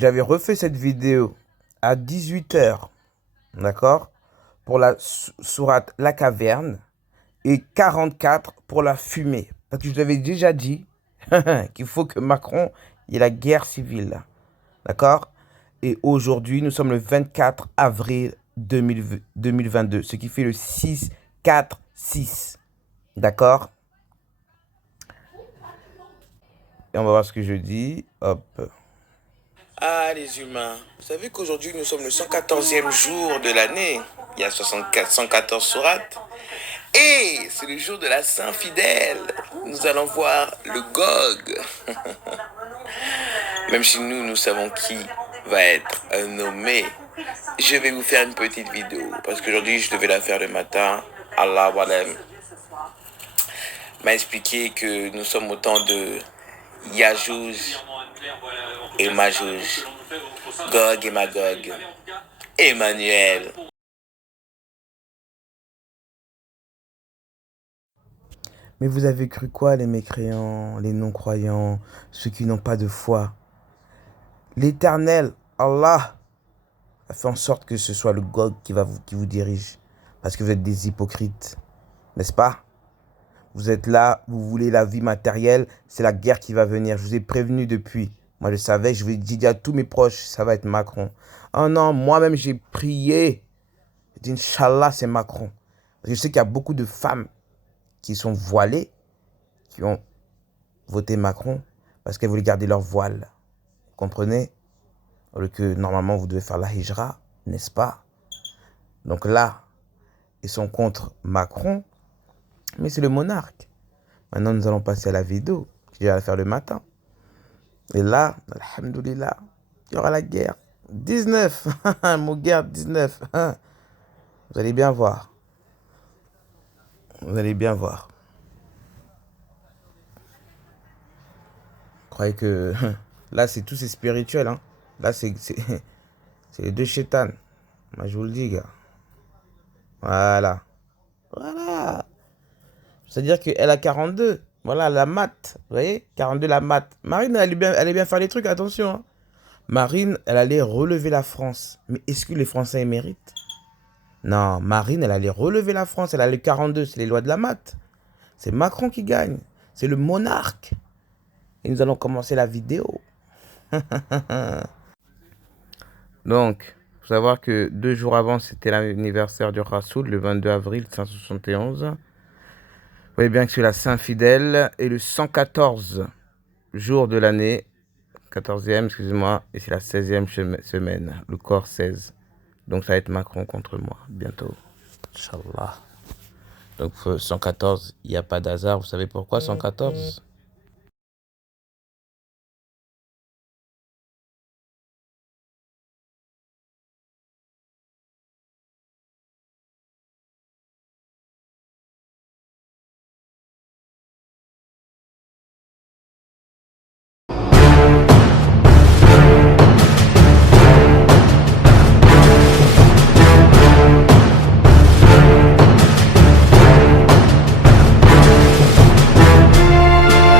j'avais refait cette vidéo à 18 h, d'accord, pour la sourate La Caverne, et 44 pour la fumée. Parce que je vous avais déjà dit qu'il faut que Macron ait la guerre civile, d'accord? Et aujourd'hui, nous sommes le 24 avril 2022, ce qui fait le 6-4-6, d'accord? Et on va voir ce que je dis, hop. Ah, les humains, vous savez qu'aujourd'hui nous sommes le 114e jour de l'année. Il y a 114 sourates. Et c'est le jour de la Saint-Fidèle. Nous allons voir le Gog. Même si nous savons qui va être nommé, je vais vous faire une petite vidéo. Parce qu'aujourd'hui, je devais la faire le matin. Allah Walem m'a expliqué que nous sommes au temps de Yajouj et Majouj, Gog et Magog, Emmanuel. Mais vous avez cru quoi, les mécréants, les non-croyants, ceux qui n'ont pas de foi? L'Éternel, Allah, a fait en sorte que ce soit le Gog qui vous dirige. Parce que vous êtes des hypocrites, n'est-ce pas? Vous êtes là, vous voulez la vie matérielle, c'est la guerre qui va venir. Je vous ai prévenu depuis. Moi, je savais, je vous ai dit à tous mes proches, ça va être Macron. Oh non, moi-même, j'ai prié. J'ai dit, Inch'Allah, c'est Macron. Parce que je sais qu'il y a beaucoup de femmes qui sont voilées, qui ont voté Macron, parce qu'elles voulaient garder leur voile. Vous comprenez? Alors que normalement, vous devez faire la hijra, n'est-ce pas? Donc là, ils sont contre Macron, mais c'est le monarque. Maintenant, nous allons passer à la vidéo, que je vais la faire le matin. Et là, alhamdoulilah, il y aura la guerre. 19, mon guerre 19. Vous allez bien voir. Vous allez bien voir. Vous croyez que là, c'est tout, c'est spirituel. Hein? Là, c'est les deux chétanes. Moi, je vous le dis, gars. Voilà. Voilà. C'est-à-dire qu'elle a 42. Voilà, la maths. Vous voyez? 42, la maths. Marine, elle allait bien faire les trucs, attention. Hein. Marine, elle allait relever la France. Mais est-ce que les Français méritent? Non, Marine, elle allait relever la France. Elle a le 42, c'est les lois de la maths. C'est Macron qui gagne. C'est le monarque. Et nous allons commencer la vidéo. Donc, il faut savoir que 2 jours avant, c'était l'anniversaire du Rassoul, le 22 avril 571. Vous voyez bien que c'est la Saint-Fidèle et le 114 jour de l'année, 14e, excusez-moi, et c'est la 16e semaine, le corps 16. Donc ça va être Macron contre moi, bientôt. Inch'Allah. Donc 114, il n'y a pas d'hasard. Vous savez pourquoi 114?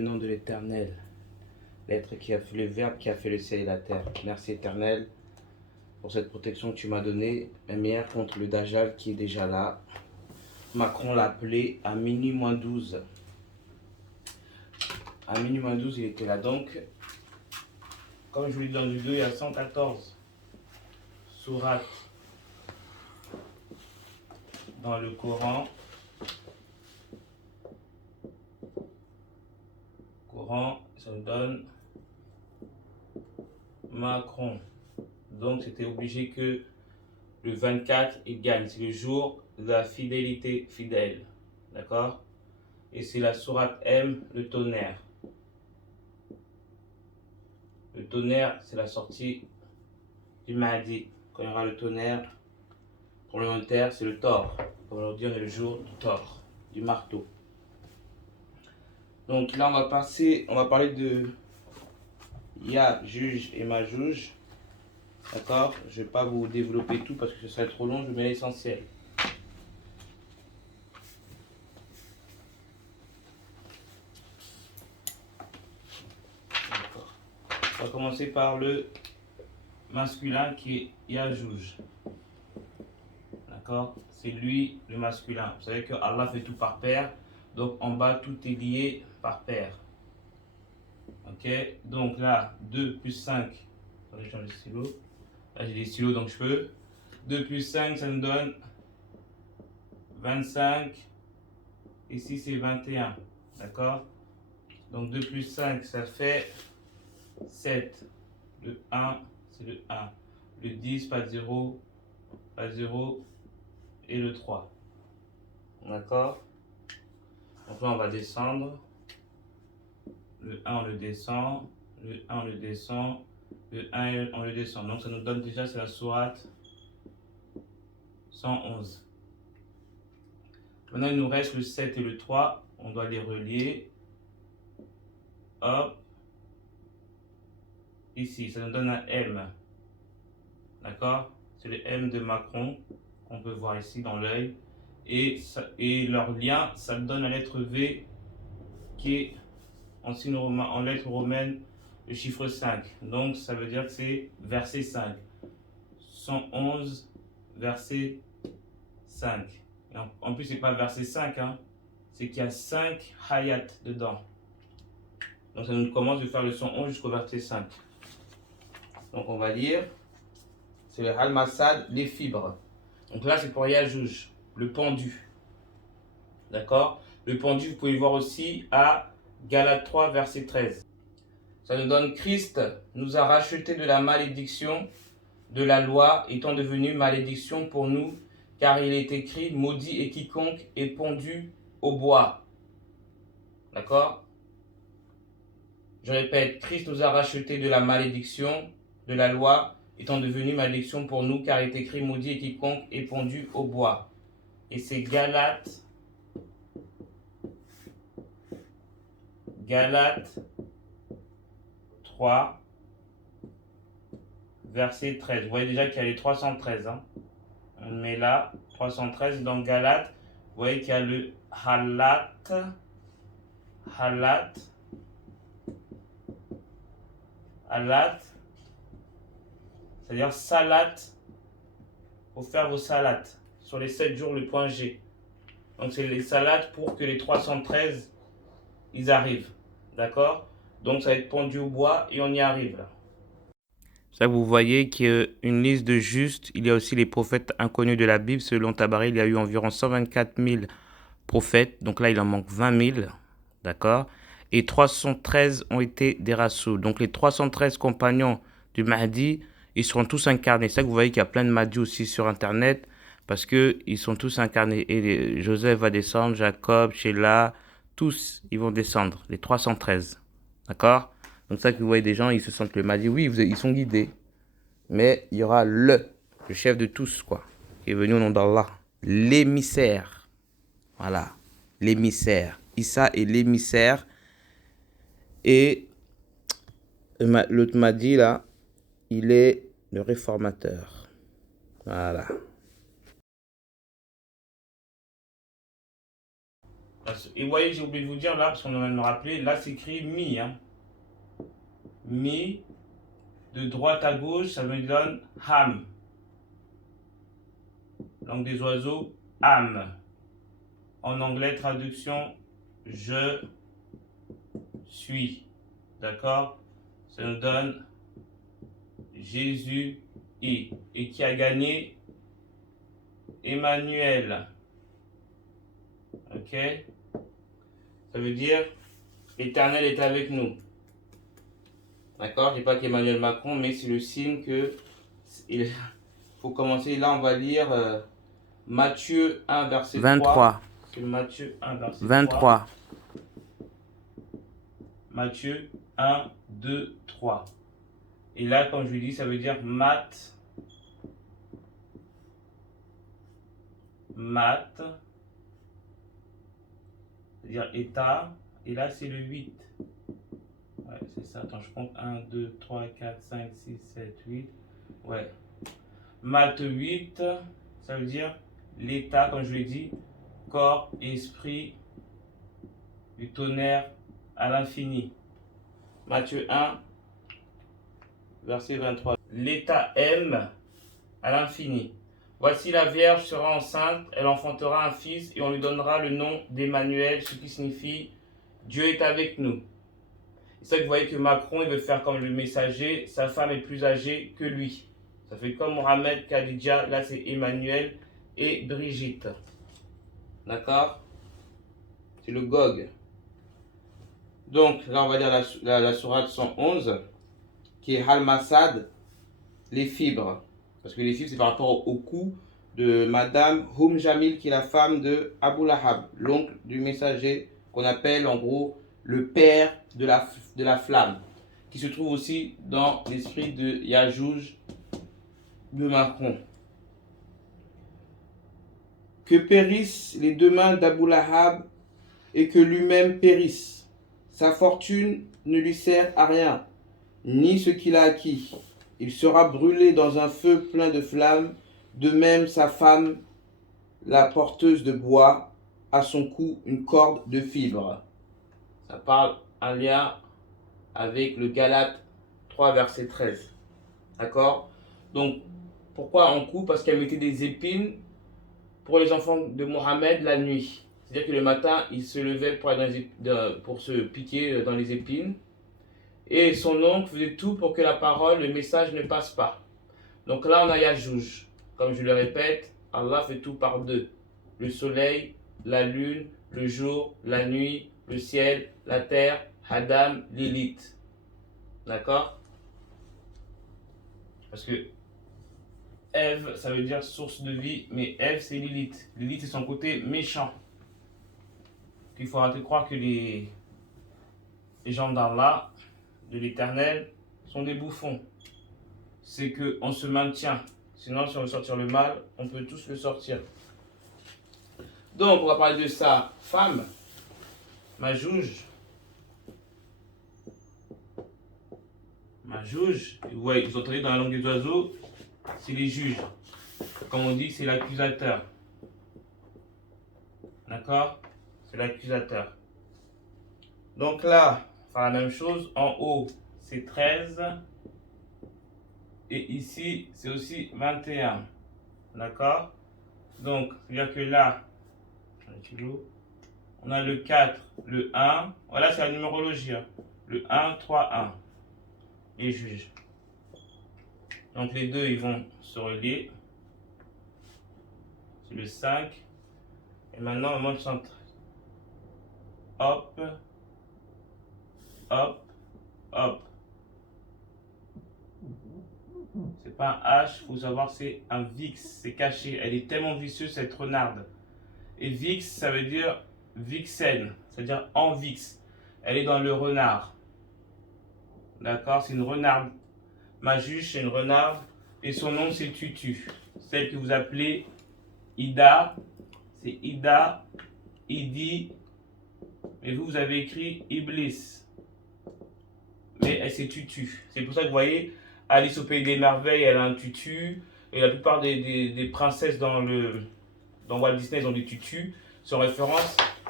nom de l'Éternel, l'être qui a fait le Verbe, qui a fait le ciel et la terre. Merci Éternel pour cette protection que tu m'as donnée. Lumière contre le Dajjal qui est déjà là. Macron l'a appelé à minuit moins 12. À minuit moins 12, il était là. Donc, comme je vous l'ai dit dans le vidéo, il y a 114 sourates dans le Coran. Ça nous donne Macron. Donc, c'était obligé que le 24, il gagne. C'est le jour de la fidélité fidèle. D'accord? Et c'est la sourate M, le tonnerre. Le tonnerre, c'est la sortie du Mahdi. Quand il y aura le tonnerre, pour le terre, c'est le Thor. On va leur dire le jour du Thor, du marteau. Donc là, on va parler de Yajuj et Majuj. D'accord? Je ne vais pas vous développer tout parce que ce serait trop long, je mets l'essentiel. D'accord. On va commencer par le masculin qui est Yajuj. D'accord? C'est lui le masculin. Vous savez que Allah fait tout par paire. Donc en bas, tout est lié par paire. Ok? Donc là, 2 plus 5. Attendez, je change de stylo. Là, j'ai des stylos, donc je peux. 2 plus 5, ça nous donne 25. Ici, c'est 21. D'accord? Donc 2 plus 5, ça fait 7. Le 1, c'est le 1. Le 10, pas de 0. Pas de 0. Et le 3. D'accord? Donc là, on va descendre. Le 1, on le descend. Le 1, on le descend. Le 1, on le descend. Donc ça nous donne déjà, c'est la sourate 111. Maintenant, il nous reste le 7 et le 3. On doit les relier. Hop. Ici, ça nous donne un M. D'accord? C'est le M de Macron qu'on peut voir ici dans l'œil. Et leur lien, ça donne la lettre V qui est en lettre romaine le chiffre 5. Donc, ça veut dire que c'est verset 5. 111, verset 5. Et en plus, c'est pas verset 5, hein. C'est qu'il y a 5 hayat dedans. Donc, ça nous commence de faire le 111 jusqu'au verset 5. Donc, on va lire. C'est le Al-Masad, les fibres. Donc là, c'est pour Yajuj, le pendu. D'accord? Le pendu, vous pouvez voir aussi à Galates 3, verset 13. Ça nous donne Christ nous a rachetés de la malédiction de la loi, étant devenu malédiction pour nous, car il est écrit, maudit est quiconque est pendu au bois. D'accord? Je répète, Christ nous a rachetés de la malédiction de la loi, étant devenu malédiction pour nous, car il est écrit, maudit est quiconque est pendu au bois. Et c'est Galates 3, verset 13. Vous voyez déjà qu'il y a les 313. Hein. On met là, 313 dans Galates. Vous voyez qu'il y a le halat, c'est-à-dire salat. Il faut faire vos salats. Sur les 7 jours, le point G. Donc c'est les salats pour que les 313, ils arrivent. D'accord? Donc ça va être pendu au bois et on y arrive là. Ça, vous voyez qu'il y a une liste de justes. Il y a aussi les prophètes inconnus de la Bible. Selon Tabari, il y a eu environ 124 000 prophètes. Donc là, il en manque 20 000. D'accord? Et 313 ont été des rassous. Donc les 313 compagnons du Mahdi, ils seront tous incarnés. C'est ça que vous voyez qu'il y a plein de Mahdi aussi sur Internet. Parce qu'ils sont tous incarnés. Et Joseph va descendre, Jacob, Sheila, tous, ils vont descendre. Les 313. D'accord? Donc ça que vous voyez des gens, ils se sentent le Mahdi. Oui, ils sont guidés. Mais il y aura le chef de tous, quoi, qui est venu au nom d'Allah. L'émissaire. Voilà. L'émissaire. Issa est l'émissaire. Et l'autre Mahdi, là, il est le réformateur. Voilà. Et vous voyez, j'ai oublié de vous dire là, parce qu'on vient de me rappeler, là c'est écrit mi. Hein. Mi, de droite à gauche, ça me donne ham. Langue des oiseaux, âme. En anglais, traduction, je suis. D'accord? Ça nous donne Jésus et qui a gagné Emmanuel. Ok? Ça veut dire l'Éternel est avec nous. D'accord? Je ne dis pas qu'Emmanuel Macron, mais c'est le signe que il faut commencer. Là, on va lire Matthieu 1, verset 23. C'est Matthieu 1, verset 23. 3. Matthieu 1, 2, 3. Et là, comme je lui dis, ça veut dire mat, c'est-à-dire état. Et là, c'est le 8. Ouais, c'est ça. Attends, je compte 1, 2, 3, 4, 5, 6, 7, 8. Ouais. Mat 8, ça veut dire l'état, comme je l'ai dit, corps, esprit, du tonnerre à l'infini. Matthieu 1, verset 23. L'état M à l'infini. Voici la Vierge sera enceinte, elle enfantera un fils et on lui donnera le nom d'Emmanuel, ce qui signifie Dieu est avec nous. C'est ça que vous voyez que Macron, il veut faire comme le messager, sa femme est plus âgée que lui. Ça fait comme Mohamed, Khadija, là c'est Emmanuel et Brigitte. D'accord? C'est le Gog. Donc là on va lire la sourate 111 qui est Al-Masad, les fibres. Parce que les fibres c'est par rapport au cou de Madame Jamil qui est la femme de Abu Lahab, l'oncle du messager qu'on appelle en gros le père de la flamme, qui se trouve aussi dans l'esprit de Yajouj de Macron. Que périssent les deux mains d'Abu Lahab et que lui-même périsse. Sa fortune ne lui sert à rien, ni ce qu'il a acquis. Il sera brûlé dans un feu plein de flammes, de même sa femme, la porteuse de bois, à son cou une corde de fibres. Ça parle un lien avec le Galates 3, verset 13. D'accord? Donc, pourquoi en cou? Parce qu'elle mettait des épines pour les enfants de Mohamed la nuit. C'est-à-dire que le matin, il se levait pour se piquer dans les épines. Et son oncle faisait tout pour que la parole, le message ne passe pas. Donc là, on a Yajouj. Comme je le répète, Allah fait tout par deux. Le soleil, la lune, le jour, la nuit, le ciel, la terre, Adam, Lilith. D'accord? Parce que Ève, ça veut dire source de vie, mais Ève, c'est Lilith. Lilith, c'est son côté méchant. Il faut arrêter de croire que les gens d'Allah, de l'Éternel, sont des bouffons. C'est qu'on se maintient. Sinon, si on veut sortir le mal, on peut tous le sortir. Donc, on va parler de sa femme, Majouj. Majouj, ouais, vous entendez dans la langue des oiseaux, c'est les juges. Comme on dit, c'est l'accusateur. D'accord? C'est l'accusateur. Donc là, on va faire la même chose. En haut, c'est 13. Et ici, c'est aussi 21. D'accord? Donc, c'est-à-dire que là, on a le 4, le 1. Voilà, c'est la numérologie. Hein. Le 1, 3, 1. Les juges. Donc, les deux, ils vont se relier. C'est le 5. Et maintenant, on monte sur 13. Hop. Hop. Hop. C'est pas un H, il faut savoir c'est un VIX, c'est caché. Elle est tellement vicieuse cette renarde. Et VIX, ça veut dire vixen, c'est-à-dire en VIX. Elle est dans le renard. D'accord? C'est une renarde. Majouj, c'est une renarde. Et son nom, c'est Tutu. Celle que vous appelez Ida, c'est Ida, Idi. Mais vous avez écrit Iblis. Mais elle, c'est Tutu. C'est pour ça que vous voyez, Alice au Pays des Merveilles, elle a un tutu. Et la plupart des princesses dans Walt Disney, ils ont des tutus. C'est en référence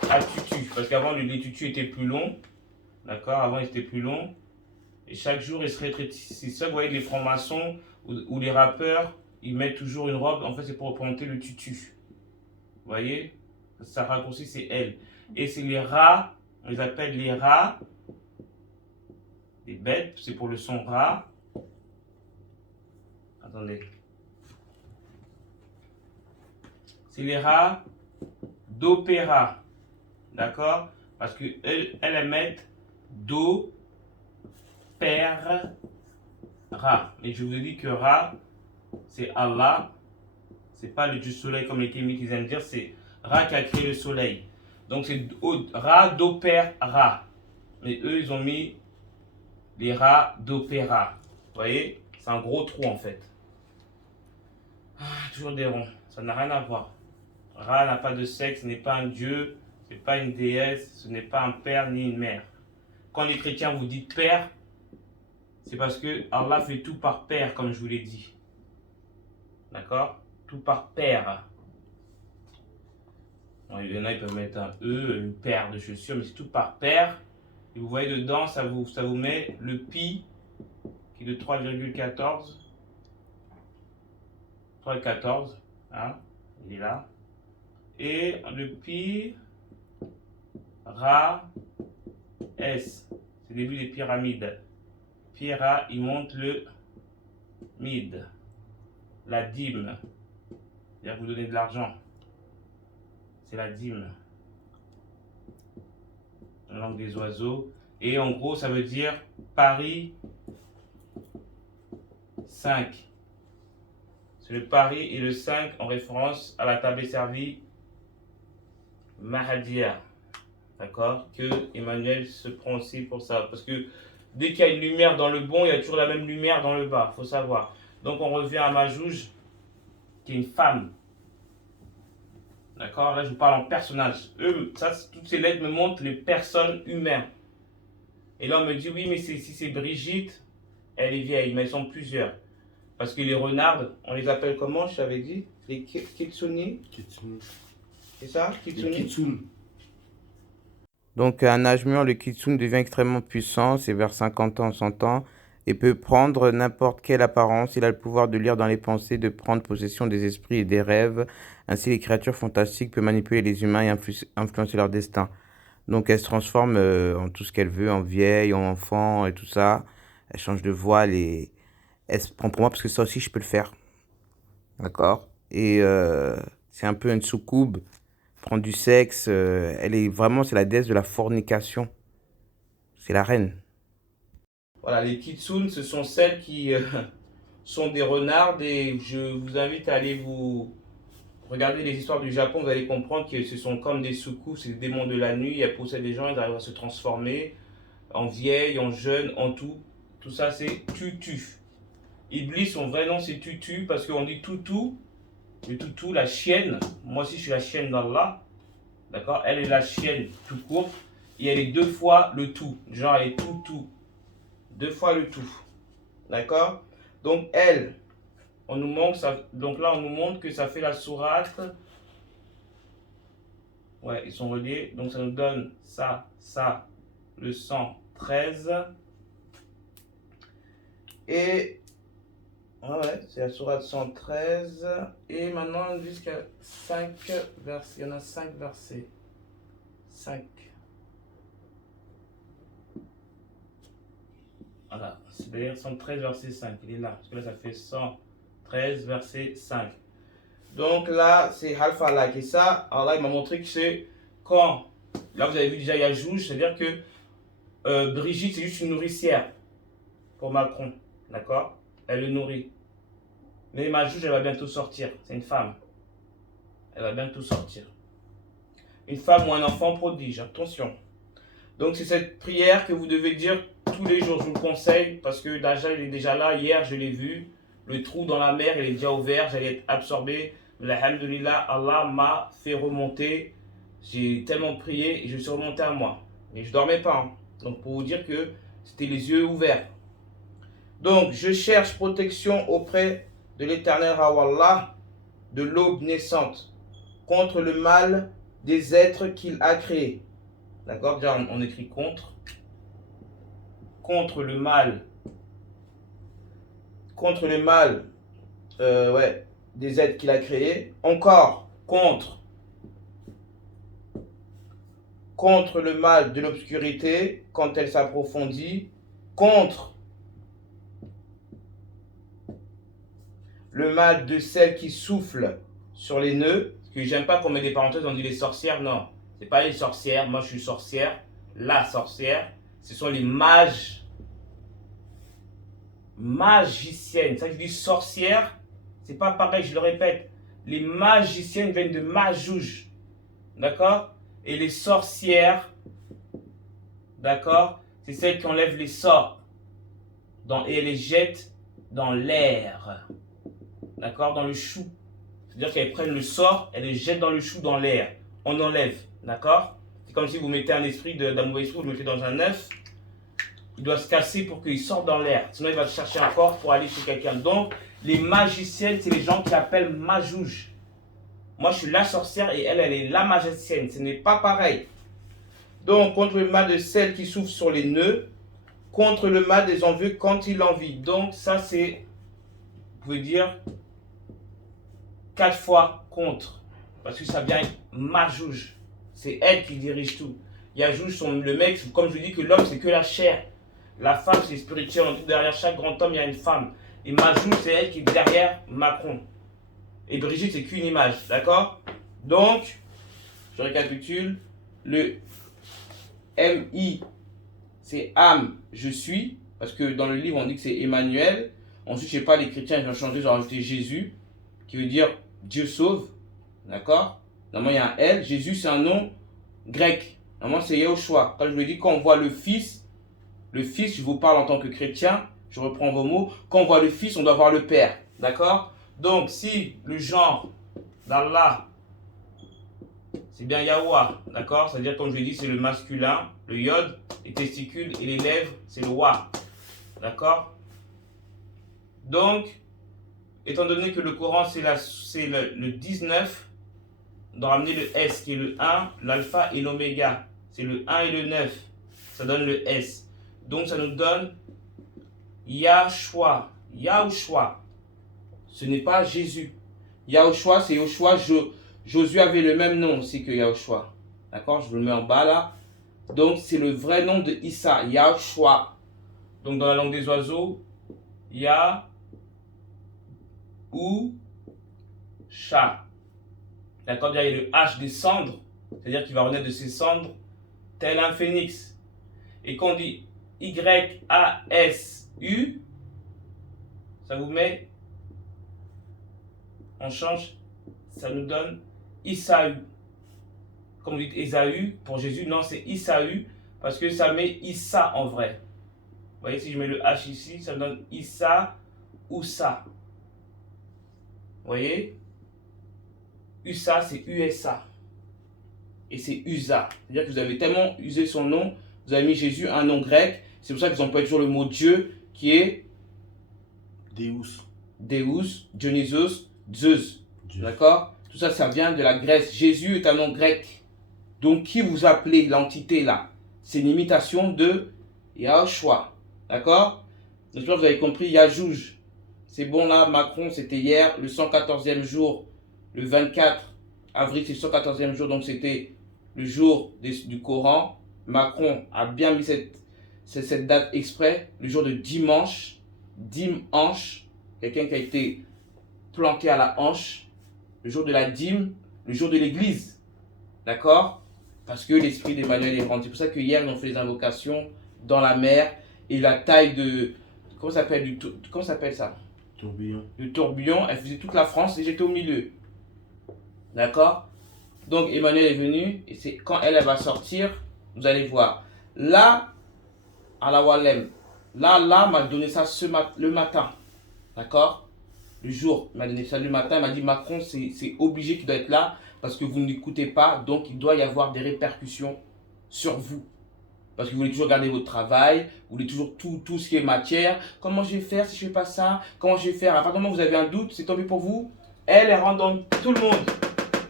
à tutu. Parce qu'avant, les tutus étaient plus longs. D'accord? Avant, ils étaient plus longs. Et chaque jour, ils se rétrécissent. C'est ça, vous voyez, les francs-maçons ou les rappeurs, ils mettent toujours une robe. En fait, c'est pour représenter le tutu. Vous voyez? Ça raccourci, c'est elle. Et c'est les rats, on les appelle les rats. Les bêtes, c'est pour le son rat. Attendez. C'est les rats d'opéra. D'accord? Parce qu'elles mettent do, père, ra. Mais je vous ai dit que ra, c'est Allah. C'est pas le dieu soleil comme les kémiques ils aiment dire, c'est Ra qui a créé le soleil. Donc c'est Ra d'opère Ra. Mais eux ils ont mis les Ra d'opéra. Vous voyez? C'est un gros trou en fait. Toujours des ronds. Ça n'a rien à voir. Ra n'a pas de sexe, n'est pas un dieu, c'est pas une déesse, ce n'est pas un père ni une mère. Quand les chrétiens vous dites père, c'est parce que Allah fait tout par père, comme je vous l'ai dit. D'accord? Tout par paire. Il y en a, ils peuvent mettre un E, une paire de chaussures, mais c'est tout par paire. Et vous voyez dedans, ça vous met le pi qui est de 3,14. 3,14. Hein, il est là. Et le pi, Ra, S. C'est le début des pyramides. Pi, Ra, il monte le mid. La dîme. C'est-à-dire que vous donnez de l'argent. C'est la dîme. La langue des oiseaux. Et en gros, ça veut dire Paris 5. C'est le Paris et le 5 en référence à la table servie Mahadia. D'accord? Que Emmanuel se prend aussi pour ça. Parce que dès qu'il y a une lumière dans le bon, il y a toujours la même lumière dans le bas. Il faut savoir. Donc on revient à Majouj, qui est une femme. D'accord? Là, je vous parle en personnage. Toutes ces lettres me montrent les personnes humaines. Et là, on me dit, oui, mais si c'est Brigitte, elle est vieille, mais elles sont plusieurs. Parce que les renardes, on les appelle comment, je t'avais dit? Les kitsune. C'est ça? Kitsune. Les kitsune. Donc, à un âge mûr, le kitsune devient extrêmement puissant, c'est vers 50 ans, 100 ans, et peut prendre n'importe quelle apparence. Il a le pouvoir de lire dans les pensées, de prendre possession des esprits et des rêves. Ainsi, les créatures fantastiques peuvent manipuler les humains et influencer leur destin. Donc, elle se transforme en tout ce qu'elle veut, en vieille, en enfant et tout ça. Elle change de voile et elle se prend pour moi parce que ça aussi, je peux le faire. D'accord? Et c'est un peu une soucoupe, prendre du sexe. Elle est vraiment, c'est la déesse de la fornication. C'est la reine. Voilà, les kitsune, ce sont celles qui sont des renards. Et je vous invite à aller vous regarder les histoires du Japon. Vous allez comprendre que ce sont comme des soukoupes, c'est des démons de la nuit. Elles possèdent des gens, ils arrivent à se transformer en vieilles, en jeunes, en tout. Tout ça, c'est tutu. Iblis, son vrai nom, c'est tutu parce qu'on dit toutou. Le toutou, la chienne. Moi aussi, je suis la chienne d'Allah. D'accord? Elle est la chienne tout court. Et elle est deux fois le tout. Genre, elle est tout. Deux fois le tout. D'accord? Donc, elle, on nous montre ça. Donc là, on nous montre que ça fait la sourate. Ouais, ils sont reliés. Donc, ça nous donne ça, le 113. Et ouais, c'est la sourate 113. Et maintenant, jusqu'à 5 versets. Il y en a 5 versets. 5. Voilà, c'est d'ailleurs 113 verset 5. Il est là. Parce que là, ça fait 113 verset 5. Donc là, c'est Alpha Like. Et ça, Allah il m'a montré que c'est quand. Là, vous avez vu déjà Yajouj, c'est-à-dire que Brigitte, c'est juste une nourricière pour Macron. D'accord? Elle le nourrit. Mais Majouj, elle va bientôt sortir. C'est une femme. Elle va bientôt sortir. Une femme ou un enfant prodige. Attention. Donc, c'est cette prière que vous devez dire tous les jours. Je vous le conseille parce que Dajjal il est déjà là. Hier, je l'ai vu. Le trou dans la mer, il est déjà ouvert. J'allais être absorbé. Alhamdulillah, Allah m'a fait remonter. J'ai tellement prié et je suis remonté à moi. Mais je ne dormais pas. Hein. Donc, pour vous dire que c'était les yeux ouverts. Donc, je cherche protection auprès de l'éternel Rawallah, de l'aube naissante, contre le mal des êtres qu'il a créés. D'accord? Déjà, on écrit contre. Contre le mal. Contre le mal, ouais, des êtres qu'il a créés. Encore, contre le mal de l'obscurité quand elle s'approfondit. Contre le mal de celle qui souffle sur les nœuds. Parce que j'aime pas qu'on mette des parenthèses, on dit les sorcières. Non, c'est pas les sorcières. Moi, je suis sorcière. La sorcière, ce sont les mages. Magiciennes. Ça, je dis sorcière, c'est pas pareil, je le répète. Les magiciennes viennent de Majouj. D'accord? Et les sorcières, d'accord? C'est celles qui enlèvent les sorts et les jettent dans l'air. D'accord? Dans le chou. C'est-à-dire qu'elles prennent le sort, elles les jettent dans le chou, dans l'air. On enlève. D'accord? C'est comme si vous mettez un esprit d'un mauvais esprit, vous le mettez dans un œuf. Il doit se casser pour qu'il sorte dans l'air. Sinon, il va chercher encore pour aller chez quelqu'un. Donc, les magiciennes, c'est les gens qui appellent Majouj. Moi, je suis la sorcière et elle est la magicienne. Ce n'est pas pareil. Donc, contre le mal de celle qui souffle sur les nœuds, contre le mal des envieux quand il en vit. Donc, ça, c'est, vous pouvez dire, 4 fois contre. Parce que ça vient Majouj. C'est elle qui dirige tout. Yajouj, le mec, comme je dis que l'homme, c'est que la chair. La femme, c'est spirituel. Derrière chaque grand homme, il y a une femme. Et Majou, c'est elle qui est derrière Macron. Et Brigitte, c'est qu'une image. D'accord? Donc, je récapitule. Le MI, c'est âme, je suis. Parce que dans le livre, on dit que c'est Emmanuel. Ensuite, je ne sais pas, les chrétiens, ils ont changé, ils ont rajouté Jésus, qui veut dire Dieu sauve. D'accord? Normalement, il y a un L. Jésus, c'est un nom grec. Normalement, c'est Yahushua. Quand je le dis, quand on voit le Fils, je vous parle en tant que chrétien, je reprends vos mots. Quand on voit le Fils, on doit voir le Père. D'accord? Donc, si le genre d'Allah, c'est bien Yahweh, d'accord? C'est-à-dire, comme je l'ai dit, c'est le masculin, le yod, les testicules et les lèvres, c'est le wa. D'accord? Donc, étant donné que le Coran, c'est le 19, on doit ramener le S qui est le 1, l'alpha et l'oméga. C'est le 1 et le 9. Ça donne le S. Donc, ça nous donne Yahushua. Yahushua. Ce n'est pas Jésus. Yahushua, c'est Yahushua. Josué avait le même nom aussi que Yahushua. D'accord? Je vous le mets en bas là. Donc, c'est le vrai nom de Issa. Yahushua. Donc, dans la langue des oiseaux, Yahusha. D'accord? Il y a le H des cendres. C'est-à-dire qu'il va renaître de ses cendres tel un phénix. Et quand on dit Y-A-S-U, ça vous met, on change, ça nous donne Isaü. Comme vous dites Ésaü pour Jésus, non, c'est Isaü parce que ça met Issa en vrai. Vous voyez, si je mets le H ici, ça me donne Issa ou ça. Vous voyez? USA, c'est USA. Et c'est USA. C'est-à-dire que vous avez tellement usé son nom, vous avez mis Jésus un nom grec. C'est pour ça qu'ils emploient toujours le mot Dieu qui est Deus. Deus, Dionysos, Zeus. D'accord? Tout ça, ça vient de la Grèce. Jésus est un nom grec. Donc, qui vous appelez l'entité là? C'est une imitation de Yahushua. D'accord? J'espère que vous avez compris. Yajouj. C'est bon là, Macron, c'était hier, le 114e jour, le 24 avril, c'est le 114e jour, donc c'était le jour du Coran. Macron a bien mis cette date exprès, le jour de dimanche, dimanche, quelqu'un qui a été planté à la hanche, le jour de la dîme, le jour de l'église, d'accord? Parce que l'esprit d'Emmanuel est rendu. C'est pour ça que hier, on fait les invocations dans la mer et la taille de, comment ça s'appelle ça? Tourbillon. Le tourbillon, elle faisait toute la France et j'étais au milieu, d'accord? Donc Emmanuel est venu et c'est quand elle va sortir, vous allez voir. Là, à la Walem, là m'a donné ça le matin. D'accord? Le jour, il m'a donné ça le matin. Il m'a dit Macron, c'est obligé qu'il doit être là parce que vous ne l'écoutez pas. Donc, il doit y avoir des répercussions sur vous. Parce que vous voulez toujours garder votre travail. Vous voulez toujours tout ce qui est matière. Comment je vais faire si je ne fais pas ça? Comment je vais faire? À partir du moment où vous avez un doute, c'est tombé pour vous. Elle rentre dans tout le monde.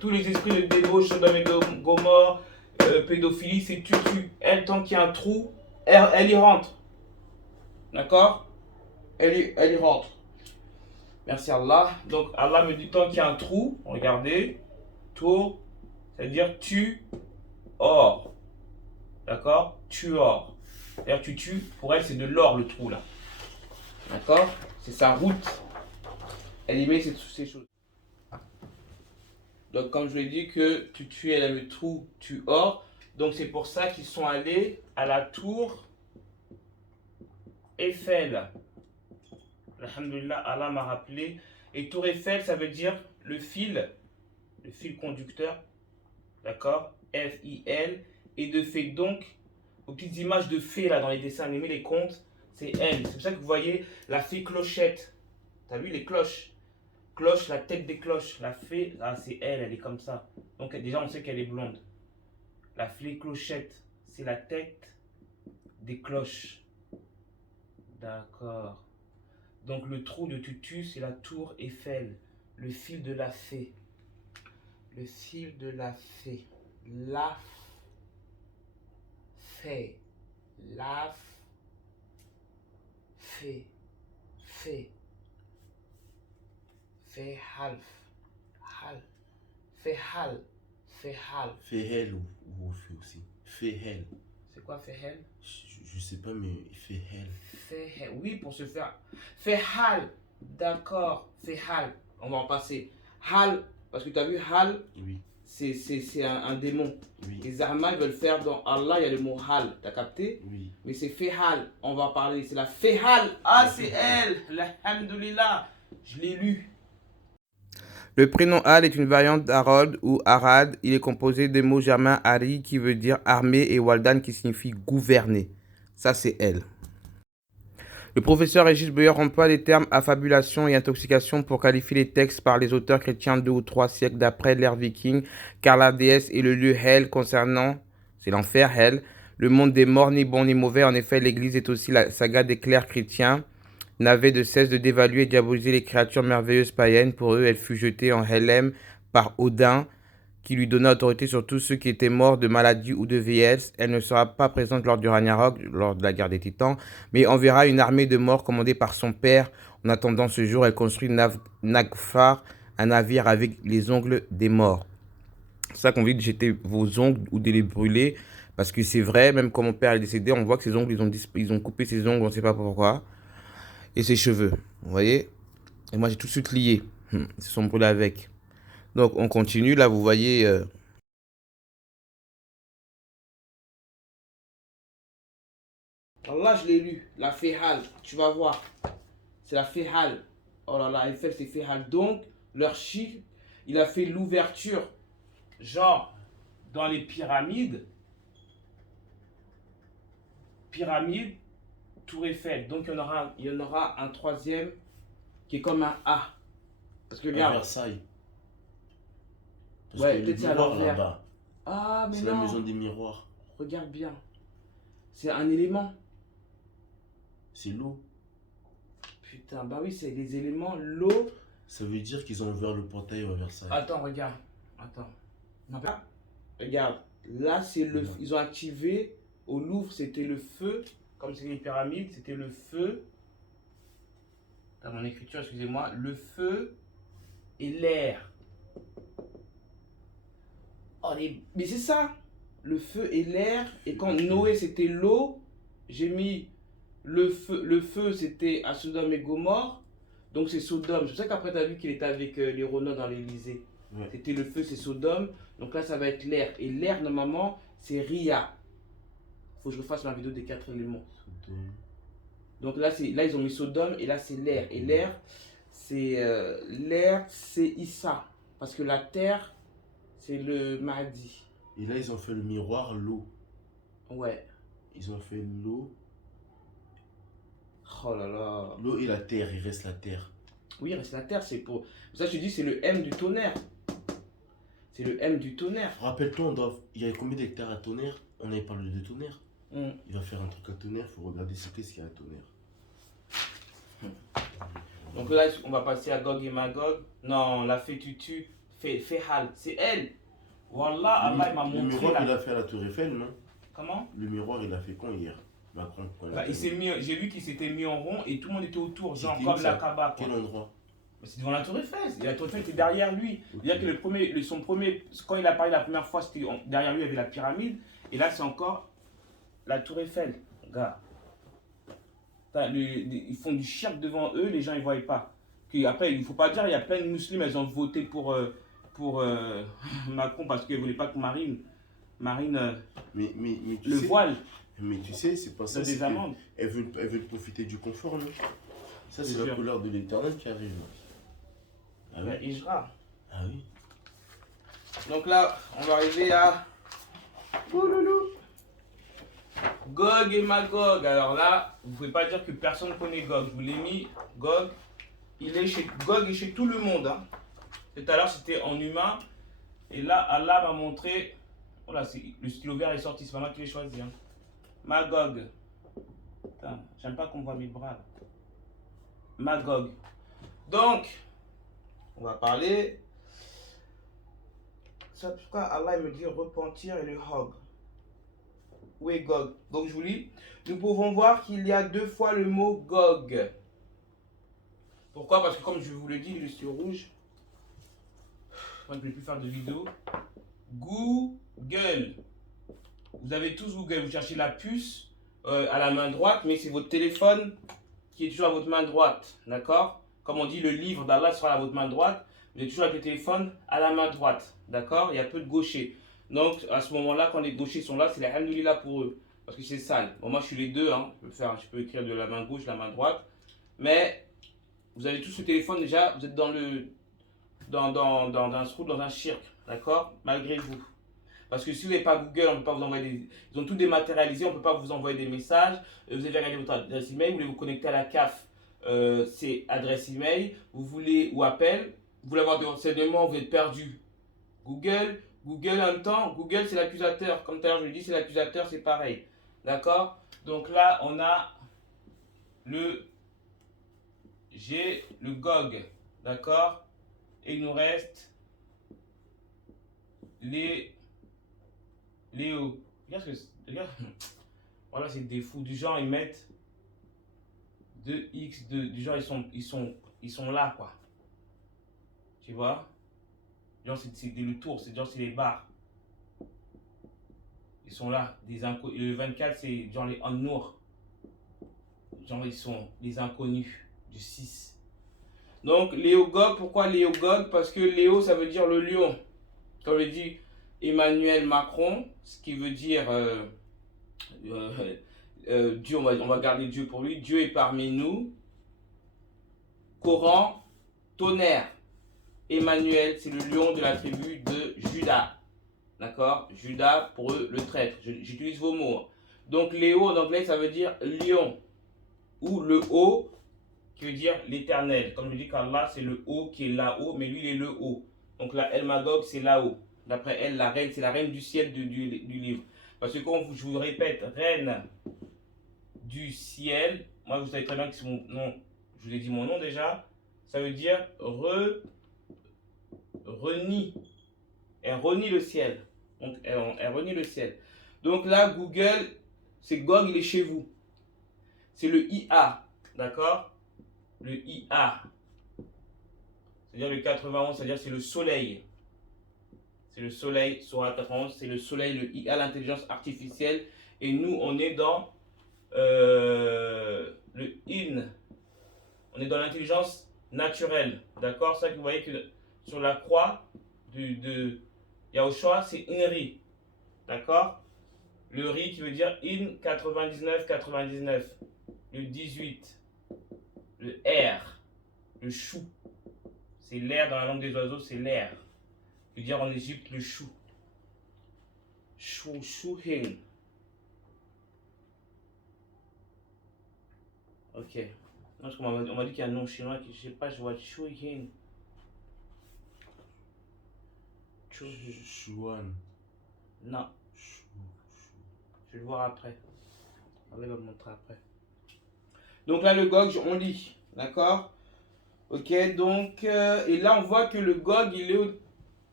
tous les esprits de débauche, Sodome et Gomorrhe, pédophilie, c'est tu. Elle, tant qu'il y a un trou, elle y rentre. D'accord? Elle y rentre. Merci Allah. Donc Allah me dit tant qu'il y a un trou, regardez, tour, c'est-à-dire tu, or. D'accord? Tu, or. C'est-à-dire tu tues, pour elle c'est de l'or le trou là. D'accord? C'est sa route. Elle y met ces choses. Donc comme je l'ai dit que tu tues, elle a le trou, tu, or. Donc c'est pour ça qu'ils sont allés à la tour Eiffel. Alhamdulillah, Allah m'a rappelé. Et tour Eiffel, ça veut dire le fil conducteur. D'accord? F-I-L. Et de fait, donc, aux petites images de fées là dans les dessins animés, les contes, c'est elle. C'est pour ça que vous voyez la fée clochette. T'as vu les cloches? Cloche, la tête des cloches. La fée, ah, c'est elle est comme ça. Donc déjà, on sait qu'elle est blonde. La fée clochette, c'est la tête des cloches. D'accord. Donc le trou de Tutu, c'est la tour Eiffel. Le fil de la fée. Le fil de la fée. La fée. La fée. Fée. Fée half. Hal. Fée hal. Fée hal. Fehel ou fait aussi. Fehel. C'est quoi Fehel? Je sais pas, mais Fehel. Fehel. Oui, pour se faire. Fehal. D'accord. Fehal. On va en passer. Hal. Parce que tu as vu Hal. Oui. C'est un démon. Oui. Les Armands veulent faire dans Allah, il y a le mot Hal. T'as capté? Oui. Mais c'est Fehal. On va en parler. C'est la Fehal. Ah, c'est elle. Alhamdulillah. Je l'ai lu. Le prénom Al est une variante d'Harold ou Arad. Il est composé des mots germains Ari qui veut dire armée et Waldan qui signifie gouverner. Ça, c'est elle. Le professeur Régis Beuer emploie les termes affabulation et intoxication pour qualifier les textes par les auteurs chrétiens 2 ou 3 siècles d'après l'ère viking, car la déesse est le lieu Hel concernant, c'est l'enfer Hel, le monde des morts ni bon ni mauvais. En effet, l'Église est aussi la saga des clercs chrétiens, n'avait de cesse de dévaluer et diaboliser les créatures merveilleuses païennes. Pour eux, elle fut jetée en Helhem par Odin, qui lui donna autorité sur tous ceux qui étaient morts de maladie ou de vieillesse. Elle ne sera pas présente lors du Ragnarok, lors de la guerre des titans, mais enverra une armée de morts commandée par son père. En attendant ce jour, elle construit Nagfar, un navire avec les ongles des morts. C'est ça qu'on dit de jeter vos ongles ou de les brûler, parce que c'est vrai, même quand mon père est décédé, on voit que ses ongles, ils ont coupé ses ongles, on ne sait pas pourquoi, et ses cheveux, vous voyez. Et moi, j'ai tout de suite lié, ils se sont brûlés avec. Donc, on continue. Là, vous voyez... Allah, je l'ai lu. La Fehal. Tu vas voir. C'est la Fehal. Oh là là, Eiffel, c'est Fehal. Donc, leur chiffre, il a fait l'ouverture. Genre, dans les pyramides. Pyramide, Tour Eiffel. Donc, il y en aura un troisième qui est comme un A. Parce que À regarde. Versailles. Parce Ouais, que le peut-être c'est à miroir l'envers. là-bas, Ah, mais c'est non. la maison des miroirs. Regarde bien. C'est un élément. C'est l'eau. Putain, bah oui, c'est les éléments. L'eau. Ça veut dire qu'ils ont ouvert le portail à Versailles. Attends, regarde. Attends. Non, là, regarde. Là, c'est le. Ils ont activé. Au Louvre, c'était le feu. Comme c'est les pyramides, c'était le feu. Dans mon écriture, excusez-moi. Le feu et l'air. Oh, mais c'est ça. Le feu et l'air. Et quand Noé, c'était l'eau, j'ai mis le feu. Le feu, c'était à Sodome et Gomorrhe. Donc c'est Sodome. C'est pour ça qu'après, tu as vu qu'il était avec les Renaud dans l'Élysée. Ouais. C'était le feu, c'est Sodome. Donc là, ça va être l'air. Et l'air, normalement, c'est Ria. Faut que je refasse ma vidéo des 4 éléments. Donc là, ils ont mis Sodome et là, c'est l'air. Et l'air, c'est Issa. Parce que la terre, c'est le Mahdi. Et là, ils ont fait le miroir, l'eau. Ouais. Ils ont fait l'eau. Oh là là. L'eau et la terre, il reste la terre. Oui, il reste la terre, c'est pour. Ça, je te dis, c'est le M du tonnerre. C'est le M du tonnerre. Rappelle-toi, il y a combien d'hectares à Tonnerre? On avait parlé de Tonnerre. Mm. Il va faire un truc à Tonnerre, il faut regarder ce qu'il y a à Tonnerre. Donc là, on va passer à Gog et Magog. Non, la fée tutu, Fehal. C'est elle. Wallah, Allah il m'a Le montré. miroir, il a fait à la Tour Eiffel, non? Comment? Le miroir, il a fait quand hier? Macron, quand il a Bah, fait- j'ai vu qu'il s'était mis en rond et tout le monde était autour, genre C'était comme où, la ça? Kaaba. Quel endroit? Bah, c'est devant la Tour Eiffel. Et la Tour Eiffel était derrière lui. Ok. C'est-à-dire que son premier, quand il a parlé la première fois, c'était derrière lui, il y avait la pyramide. Et là, c'est encore la Tour Eiffel. Regarde. Ils font du shirk devant eux, les gens ils voient pas. Après, il ne faut pas dire, il y a plein de musulmans, elles ont voté pour Macron parce qu'elles ne voulaient pas que Marine Mais tu le sais, voile mais tu sais, c'est pas ça. dans c'est des que amendes. elles veulent profiter du confort, non? Ça, C'est c'est la sûr. couleur de l'éternel qui arrive. Ah Ouais, oui? Hijra. Ah oui? Donc là, on va arriver à Ouloulou. Gog et Magog. Alors là, vous ne pouvez pas dire que personne ne connaît Gog. Je vous l'ai mis. Gog, Gog est chez tout le monde. Hein. Tout à l'heure, c'était en humain. Et là, Allah m'a montré. Oh là, le stylo vert est sorti. C'est pas moi qui l'ai choisi. Hein. Magog. Putain, j'aime pas qu'on voit mes bras. Là. Magog. Donc, on va parler. C'est pourquoi Allah me dit repentir et le Hog. Où est Gog? Donc je vous lis. Nous pouvons voir qu'il y a 2 fois le mot Gog. Pourquoi? Parce que comme je vous le dis, le stylo rouge. Moi, je ne vais plus faire de vidéo. Google. Vous avez tous Google. Vous cherchez la puce à la main droite, mais c'est votre téléphone qui est toujours à votre main droite. D'accord? Comme on dit, le livre d'Allah sera à votre main droite. Vous êtes toujours avec le téléphone à la main droite. D'accord? Il y a peu de gauchers. Donc, à ce moment-là, quand les gauchers sont là, c'est la alhamdoulilah pour eux. Parce que c'est sale. Bon, moi, je suis les deux. Hein. Je peux écrire de la main gauche, la main droite. Mais, vous avez tous ce téléphone déjà. Vous êtes dans un trou, dans un cirque. D'accord? Malgré vous. Parce que si vous n'avez pas Google, on ne peut pas vous envoyer des... Ils ont tout dématérialisé, on ne peut pas vous envoyer des messages. Vous avez regardé votre adresse email, vous voulez vous connecter à la CAF, c'est adresse email, vous voulez ou appel, vous voulez avoir des renseignements, vous êtes perdu. Google en même temps, Google c'est l'accusateur. Comme tout à l'heure je le dis, c'est l'accusateur, c'est pareil. D'accord? Donc là, on a le GOG. D'accord? Et il nous reste les Léo. Regarde. Voilà, c'est des fous. Du genre, ils mettent 2x, du genre, ils sont là, quoi. Tu vois? Genre, c'est le tour, c'est les barres. Ils sont là. Le 24, c'est genre les An-Nour. Genre, ils sont les inconnus du 6. Donc, Léo Gog, pourquoi Léo Gog? Parce que Léo, ça veut dire le lion. Comme le dit Emmanuel Macron, ce qui veut dire Dieu, on va garder Dieu pour lui. Dieu est parmi nous. Coran, tonnerre. Emmanuel, c'est le lion de la tribu de Juda. D'accord? Juda, pour eux, le traître. J'utilise vos mots. Donc, Léo en anglais, ça veut dire lion. Ou le haut, qui veut dire l'éternel. Comme je dis qu'Allah, c'est le haut qui est là-haut, mais lui, il est le haut. Donc, la El Magog, c'est là-haut. D'après elle, la reine, c'est la reine du ciel du livre. Parce que quand je vous répète, reine du ciel, moi vous savez très bien que c'est mon nom, je vous ai dit mon nom déjà, ça veut dire renie. Elle renie le ciel. Donc elle renie le ciel. Donc là, Google, c'est Gog, il est chez vous. C'est le IA, d'accord? Le IA. C'est-à-dire le 91, c'est-à-dire c'est le soleil. C'est le soleil, sur la 91, c'est le soleil, le IA, l'intelligence artificielle. Et nous, on est dans le IN. On est dans l'intelligence naturelle. D'accord? C'est ça que vous voyez que sur la croix de Yahushua, c'est INRI. D'accord? Le RI qui veut dire IN 99. Le 18. Le R. Le chou. C'est l'air dans la langue des oiseaux, c'est l'air. Je veux dire en Égypte le chou. Chouhin. Ok. Parce qu'on m'a dit qu'il y a un nom chinois qui, je sais pas, je vois Chouhin. Chouan. Non. Je vais le voir après. On va me montrer après. Donc là, le Gog, on lit. D'accord? Ok, donc, et là, on voit que le Gog, il est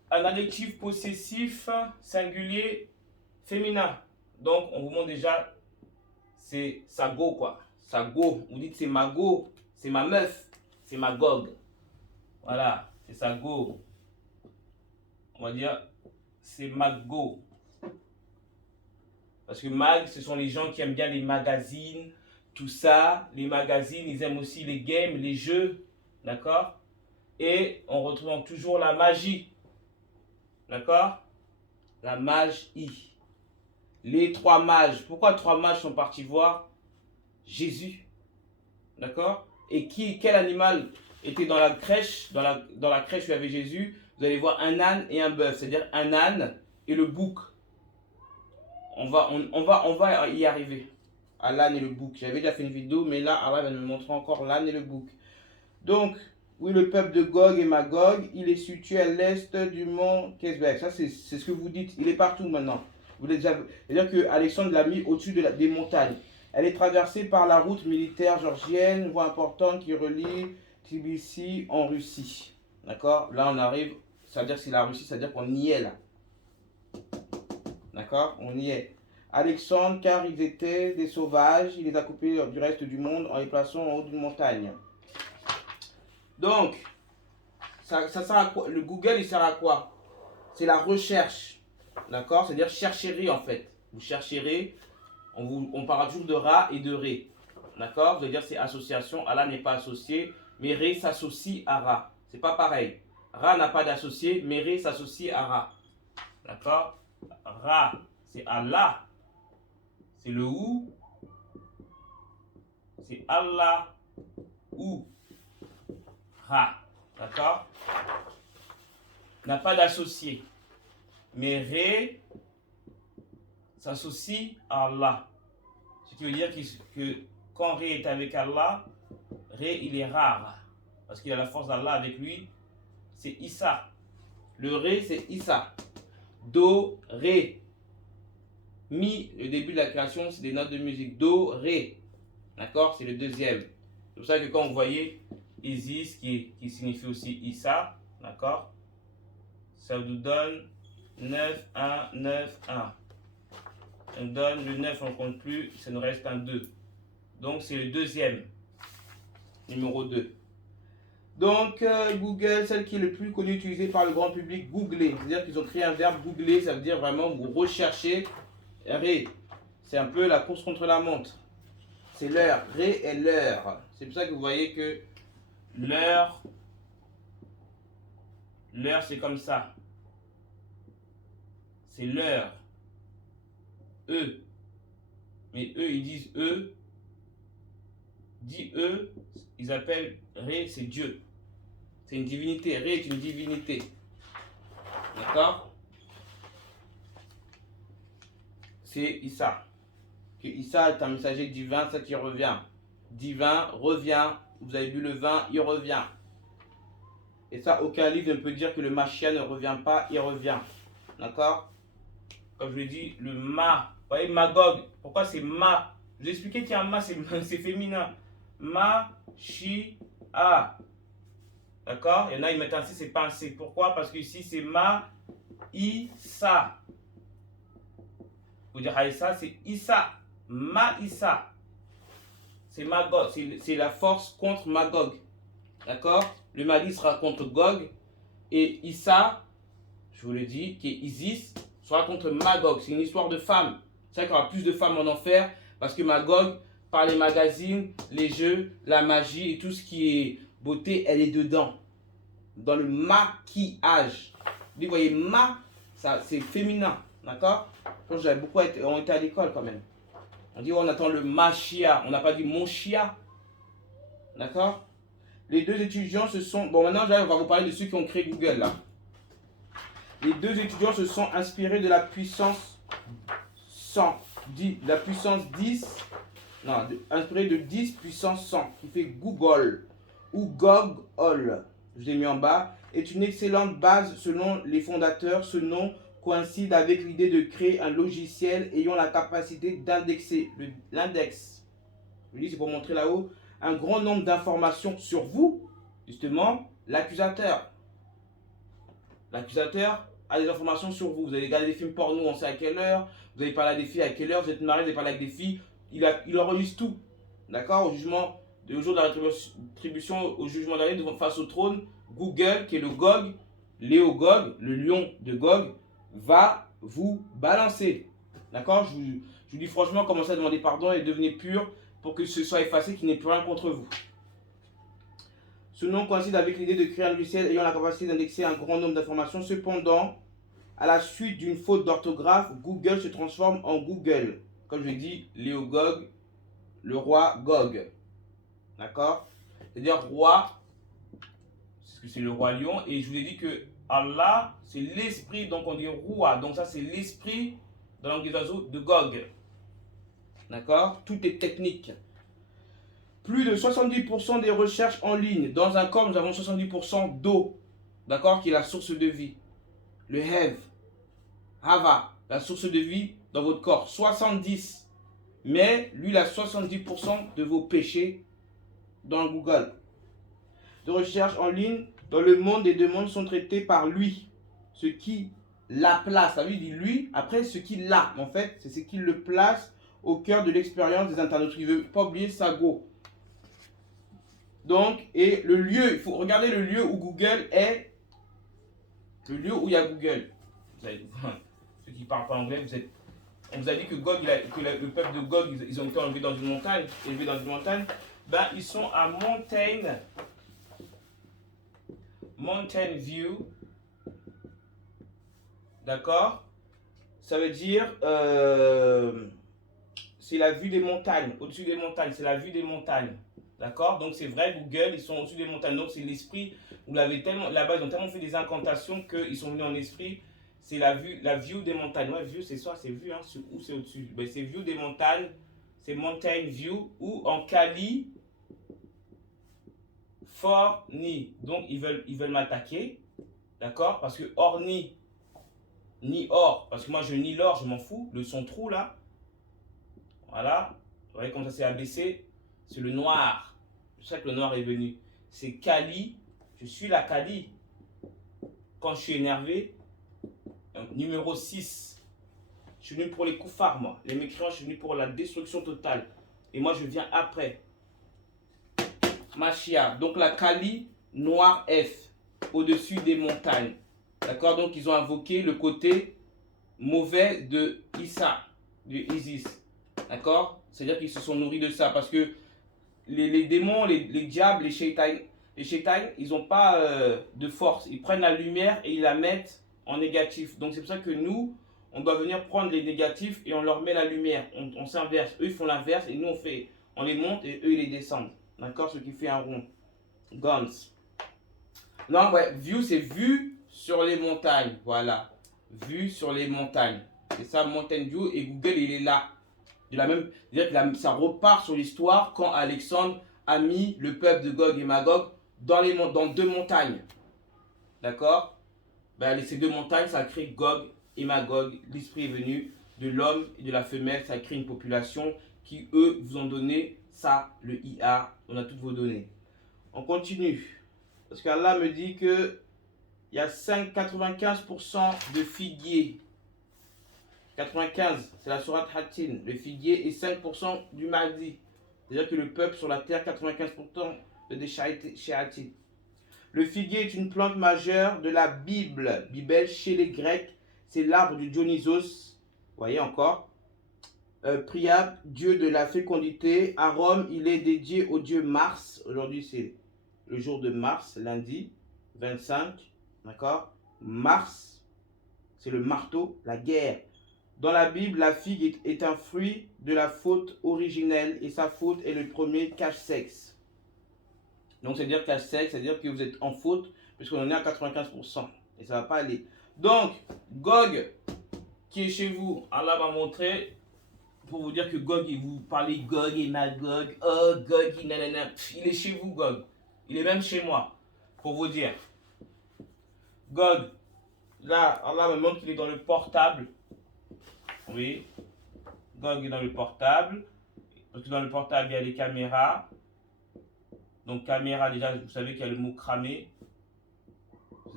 un adjectif possessif singulier féminin. Donc, on vous montre déjà, c'est sa go quoi. Sa go. Vous dites c'est ma go, c'est ma meuf, c'est ma gog. Voilà, c'est sa go. On va dire, c'est ma go. Parce que mag, ce sont les gens qui aiment bien les magazines, tout ça. Les magazines, ils aiment aussi les games, les jeux. D'accord? Et on retrouve toujours la magie. D'accord? La magie. Les trois mages. Pourquoi trois mages sont partis voir Jésus? D'accord? Et quel animal était dans la crèche, dans la crèche où il y avait Jésus? Vous allez voir un âne et un bœuf. C'est-à-dire un âne et le bouc. On va y arriver. À l'âne et le bouc. J'avais déjà fait une vidéo, mais là, Allah va nous montrer encore l'âne et le bouc. Donc, oui, le peuple de Gog et Magog, il est situé à l'est du mont Kesbek. Ça, c'est ce que vous dites. Il est partout maintenant. C'est-à-dire que Alexandre l'a mis au-dessus des montagnes. Elle est traversée par la route militaire georgienne, une voie importante qui relie Tbilissi en Russie. D'accord? Là, on arrive, c'est-à-dire que c'est la Russie, c'est-à-dire qu'on y est là. D'accord? On y est. Alexandre, car ils étaient des sauvages, il les a coupés du reste du monde en les plaçant en haut d'une montagne. Donc, ça sert à quoi? Le Google, il sert à quoi? C'est la recherche. D'accord? C'est-à-dire chercherez en fait. Vous chercherez, on parle toujours de Ra et de Ré. D'accord? Vous allez dire c'est association. Allah n'est pas associé, mais Ré s'associe à Ra. C'est pas pareil. Ra n'a pas d'associé, mais Ré s'associe à Ra. D'accord? Ra, c'est Allah. C'est le ou. C'est Allah ou Ra. D'accord? N'a pas d'associé. Mais Ré s'associe à Allah. Ce qui veut dire que quand Ré est avec Allah, Ré il est rare. Parce qu'il a la force d'Allah avec lui. C'est Issa. Le Ré c'est Issa. Do, Ré. Mi, le début de la création, c'est des notes de musique. Do, Ré. D'accord? C'est le deuxième. C'est pour ça que quand vous voyez Isis, qui signifie aussi Issa, d'accord? Ça vous donne 9, 1, 9, 1. On donne le 9, on ne compte plus, ça nous reste un 2. Donc c'est le deuxième. Numéro 2. Donc Google, celle qui est le plus connue utilisée par le grand public, googler. C'est-à-dire qu'ils ont créé un verbe googler, ça veut dire vraiment vous recherchez. Ré, c'est un peu la course contre la montre. C'est l'heure. Ré est l'heure. C'est pour ça que vous voyez que l'heure, c'est comme ça. C'est l'heure. E. Mais eux, ils disent E. Dit E, ils appellent Ré, c'est Dieu. C'est une divinité. Ré est une divinité. D'accord? C'est Issa. Que Issa est un messager divin, ça qui revient. Divin, revient. Vous avez bu le vin, il revient. Et ça, aucun livre ne peut dire que le Machia ne revient pas, il revient. D'accord? Comme je l'ai dit, le ma. Vous voyez, Magog. Pourquoi c'est ma? Je vous ai expliqué qu'il y a un ma, c'est féminin. Ma, chi, a. D'accord? Il y en a, ils mettent un C, c'est pas un C. Pourquoi? Parce que ici, c'est ma, i, sa. Vous dire Aïssa, c'est Issa. Ma Issa. C'est Magog. C'est la force contre Magog. D'accord? Le Mali sera contre Gog. Et Issa, je vous le dis, qui est Isis, sera contre Magog. C'est une histoire de femmes. C'est vrai qu'il y aura plus de femmes en enfer. Parce que Magog, par les magazines, les jeux, la magie et tout ce qui est beauté, elle est dedans. Dans le maquillage. Vous voyez, ma, c'est féminin. D'accord? Je pense que j'avais beaucoup été à l'école quand même. On dit, on attend le machia. On n'a pas dit mon chia. D'accord? Les deux étudiants se sont... Bon, maintenant, on va vous parler de ceux qui ont créé Google, là. Les deux étudiants se sont inspirés de la puissance 100. La puissance 10... Non, inspiré de 10 puissance 100, qui fait Google, ou Gogol, je l'ai mis en bas, est une excellente base selon les fondateurs. Ce nom coïncide avec l'idée de créer un logiciel ayant la capacité d'indexer l'index. Je dis, c'est pour montrer là-haut un grand nombre d'informations sur vous, justement, l'accusateur. L'accusateur a des informations sur vous. Vous avez regardé des films porno, on sait à quelle heure. Vous avez parlé à des filles à quelle heure. Vous êtes marié, vous avez parlé avec des filles. Il enregistre tout. D'accord? Au jugement, au jour de la rétribution, au jugement dernier, face au trône, Google, qui est le Gog, Léo Gog, le lion de Gog, va vous balancer. D'accord? Je vous dis franchement, commencez à demander pardon et devenez pur pour que ce soit effacé, qu'il n'y ait plus rien contre vous. Ce nom coïncide avec l'idée de créer un logiciel ayant la capacité d'indexer un grand nombre d'informations. Cependant, à la suite d'une faute d'orthographe, Google se transforme en Google. Comme je l'ai dit, Léo Gog, le roi Gog. D'accord? C'est-à-dire roi, c'est le roi lion. Et je vous ai dit que Allah, c'est l'esprit, donc on dit roi. Donc ça, c'est l'esprit dans la langue des oiseaux de Gog. D'accord? Tout est technique. Plus de 70% des recherches en ligne. Dans un corps, nous avons 70% d'eau. D'accord? Qui est la source de vie. Le Hev. Hava. La source de vie dans votre corps. 70. Mais lui, il a 70% de vos péchés dans Google. De recherches en ligne dans le monde des demandes sont traitées par lui. Ce qui la place. Ça lui dit lui. Après, ce qui l'a. En fait, c'est ce qui le place au cœur de l'expérience des internautes. Il ne veut pas oublier Sago. Donc, et le lieu, il faut regarder le lieu où Google est. Le lieu où il y a Google. Vous avez, ceux qui ne parlent pas anglais, on vous a dit que Gog, que le peuple de Gog, ils ont été enlevés dans une montagne, élevés dans une montagne. Ben, ils sont à Mountain View. D'accord? Ça veut dire, c'est la vue des montagnes, au-dessus des montagnes, c'est la vue des montagnes. D'accord? Donc c'est vrai, Google, ils sont au-dessus des montagnes. Donc c'est l'esprit, vous l'avez tellement, là-bas, ils ont tellement fait des incantations qu'ils sont venus en esprit. C'est la vue des montagnes. Ouais, vue, c'est ça, c'est vue, hein, où c'est au-dessus. Ben, c'est vue des montagnes, c'est Mountain View, ou en Californie. Donc ils veulent m'attaquer. D'accord? Parce que or ni or, parce que moi je nie l'or, je m'en fous. Le son trou là. Voilà. Vous voyez comme ça c'est abaissé. C'est le noir. C'est pour ça que le noir est venu. C'est Kali. Je suis la Kali. Quand je suis énervé. Numéro 6. Je suis venu pour les koufars, moi. Les mécréants, je suis venu pour la destruction totale. Et moi, je viens après. Machia. Donc la Kali, noir F. Au-dessus des montagnes. D'accord? Donc ils ont invoqué le côté mauvais de Issa. De Isis. D'accord? C'est-à-dire qu'ils se sont nourris de ça. Parce que les démons, les diables, les shaitans, ils n'ont pas de force. Ils prennent la lumière et ils la mettent en négatif. Donc c'est pour ça que nous, on doit venir prendre les négatifs et on leur met la lumière. On s'inverse. Eux, ils font l'inverse et nous, on les monte et eux, ils les descendent. D'accord? Ce qui fait un rond. Guns. Non, ouais, view, c'est vue sur les montagnes. Voilà. Vue sur les montagnes. C'est ça, Mountain View. Et Google, il est là. De la même, c'est-à-dire que ça repart sur l'histoire quand Alexandre a mis le peuple de Gog et Magog dans deux montagnes. D'accord? Ben, ces deux montagnes, ça crée Gog et Magog. L'esprit est venu de l'homme et de la femelle. Ça crée une population qui, eux, vous ont donné ça, le IA. On a toutes vos données. On continue. Parce qu'Allah me dit que il y a 95% de figuiers. 95, c'est la sourate Hatin, le figuier, et 5% du Mahdi. C'est-à-dire que le peuple sur la terre, 95% de des Shahatin. Le figuier est une plante majeure de la Bible. Bible chez les Grecs, c'est l'arbre du Dionysos. Voyez encore. Priap, dieu de la fécondité. À Rome, il est dédié au dieu Mars. Aujourd'hui, c'est le jour de Mars, lundi 25. D'accord? Mars, c'est le marteau, la guerre. Dans la Bible, la figue est un fruit de la faute originelle et sa faute est le premier cache-sexe. Donc, c'est-à-dire cache-sexe, c'est-à-dire que vous êtes en faute puisqu'on en est à 95% et ça ne va pas aller. Donc, Gog, qui est chez vous, Allah m'a montré pour vous dire que Gog, vous parlez Gog et Magog, oh Gog, nanana, il est chez vous, Gog. Il est même chez moi, pour vous dire. Gog, là, Allah me montre qu'il est dans le portable. Oui, Gog est dans le portable. Parce que dans le portable, il y a les caméras. Donc, caméra, déjà, vous savez qu'il y a le mot cramé. Vous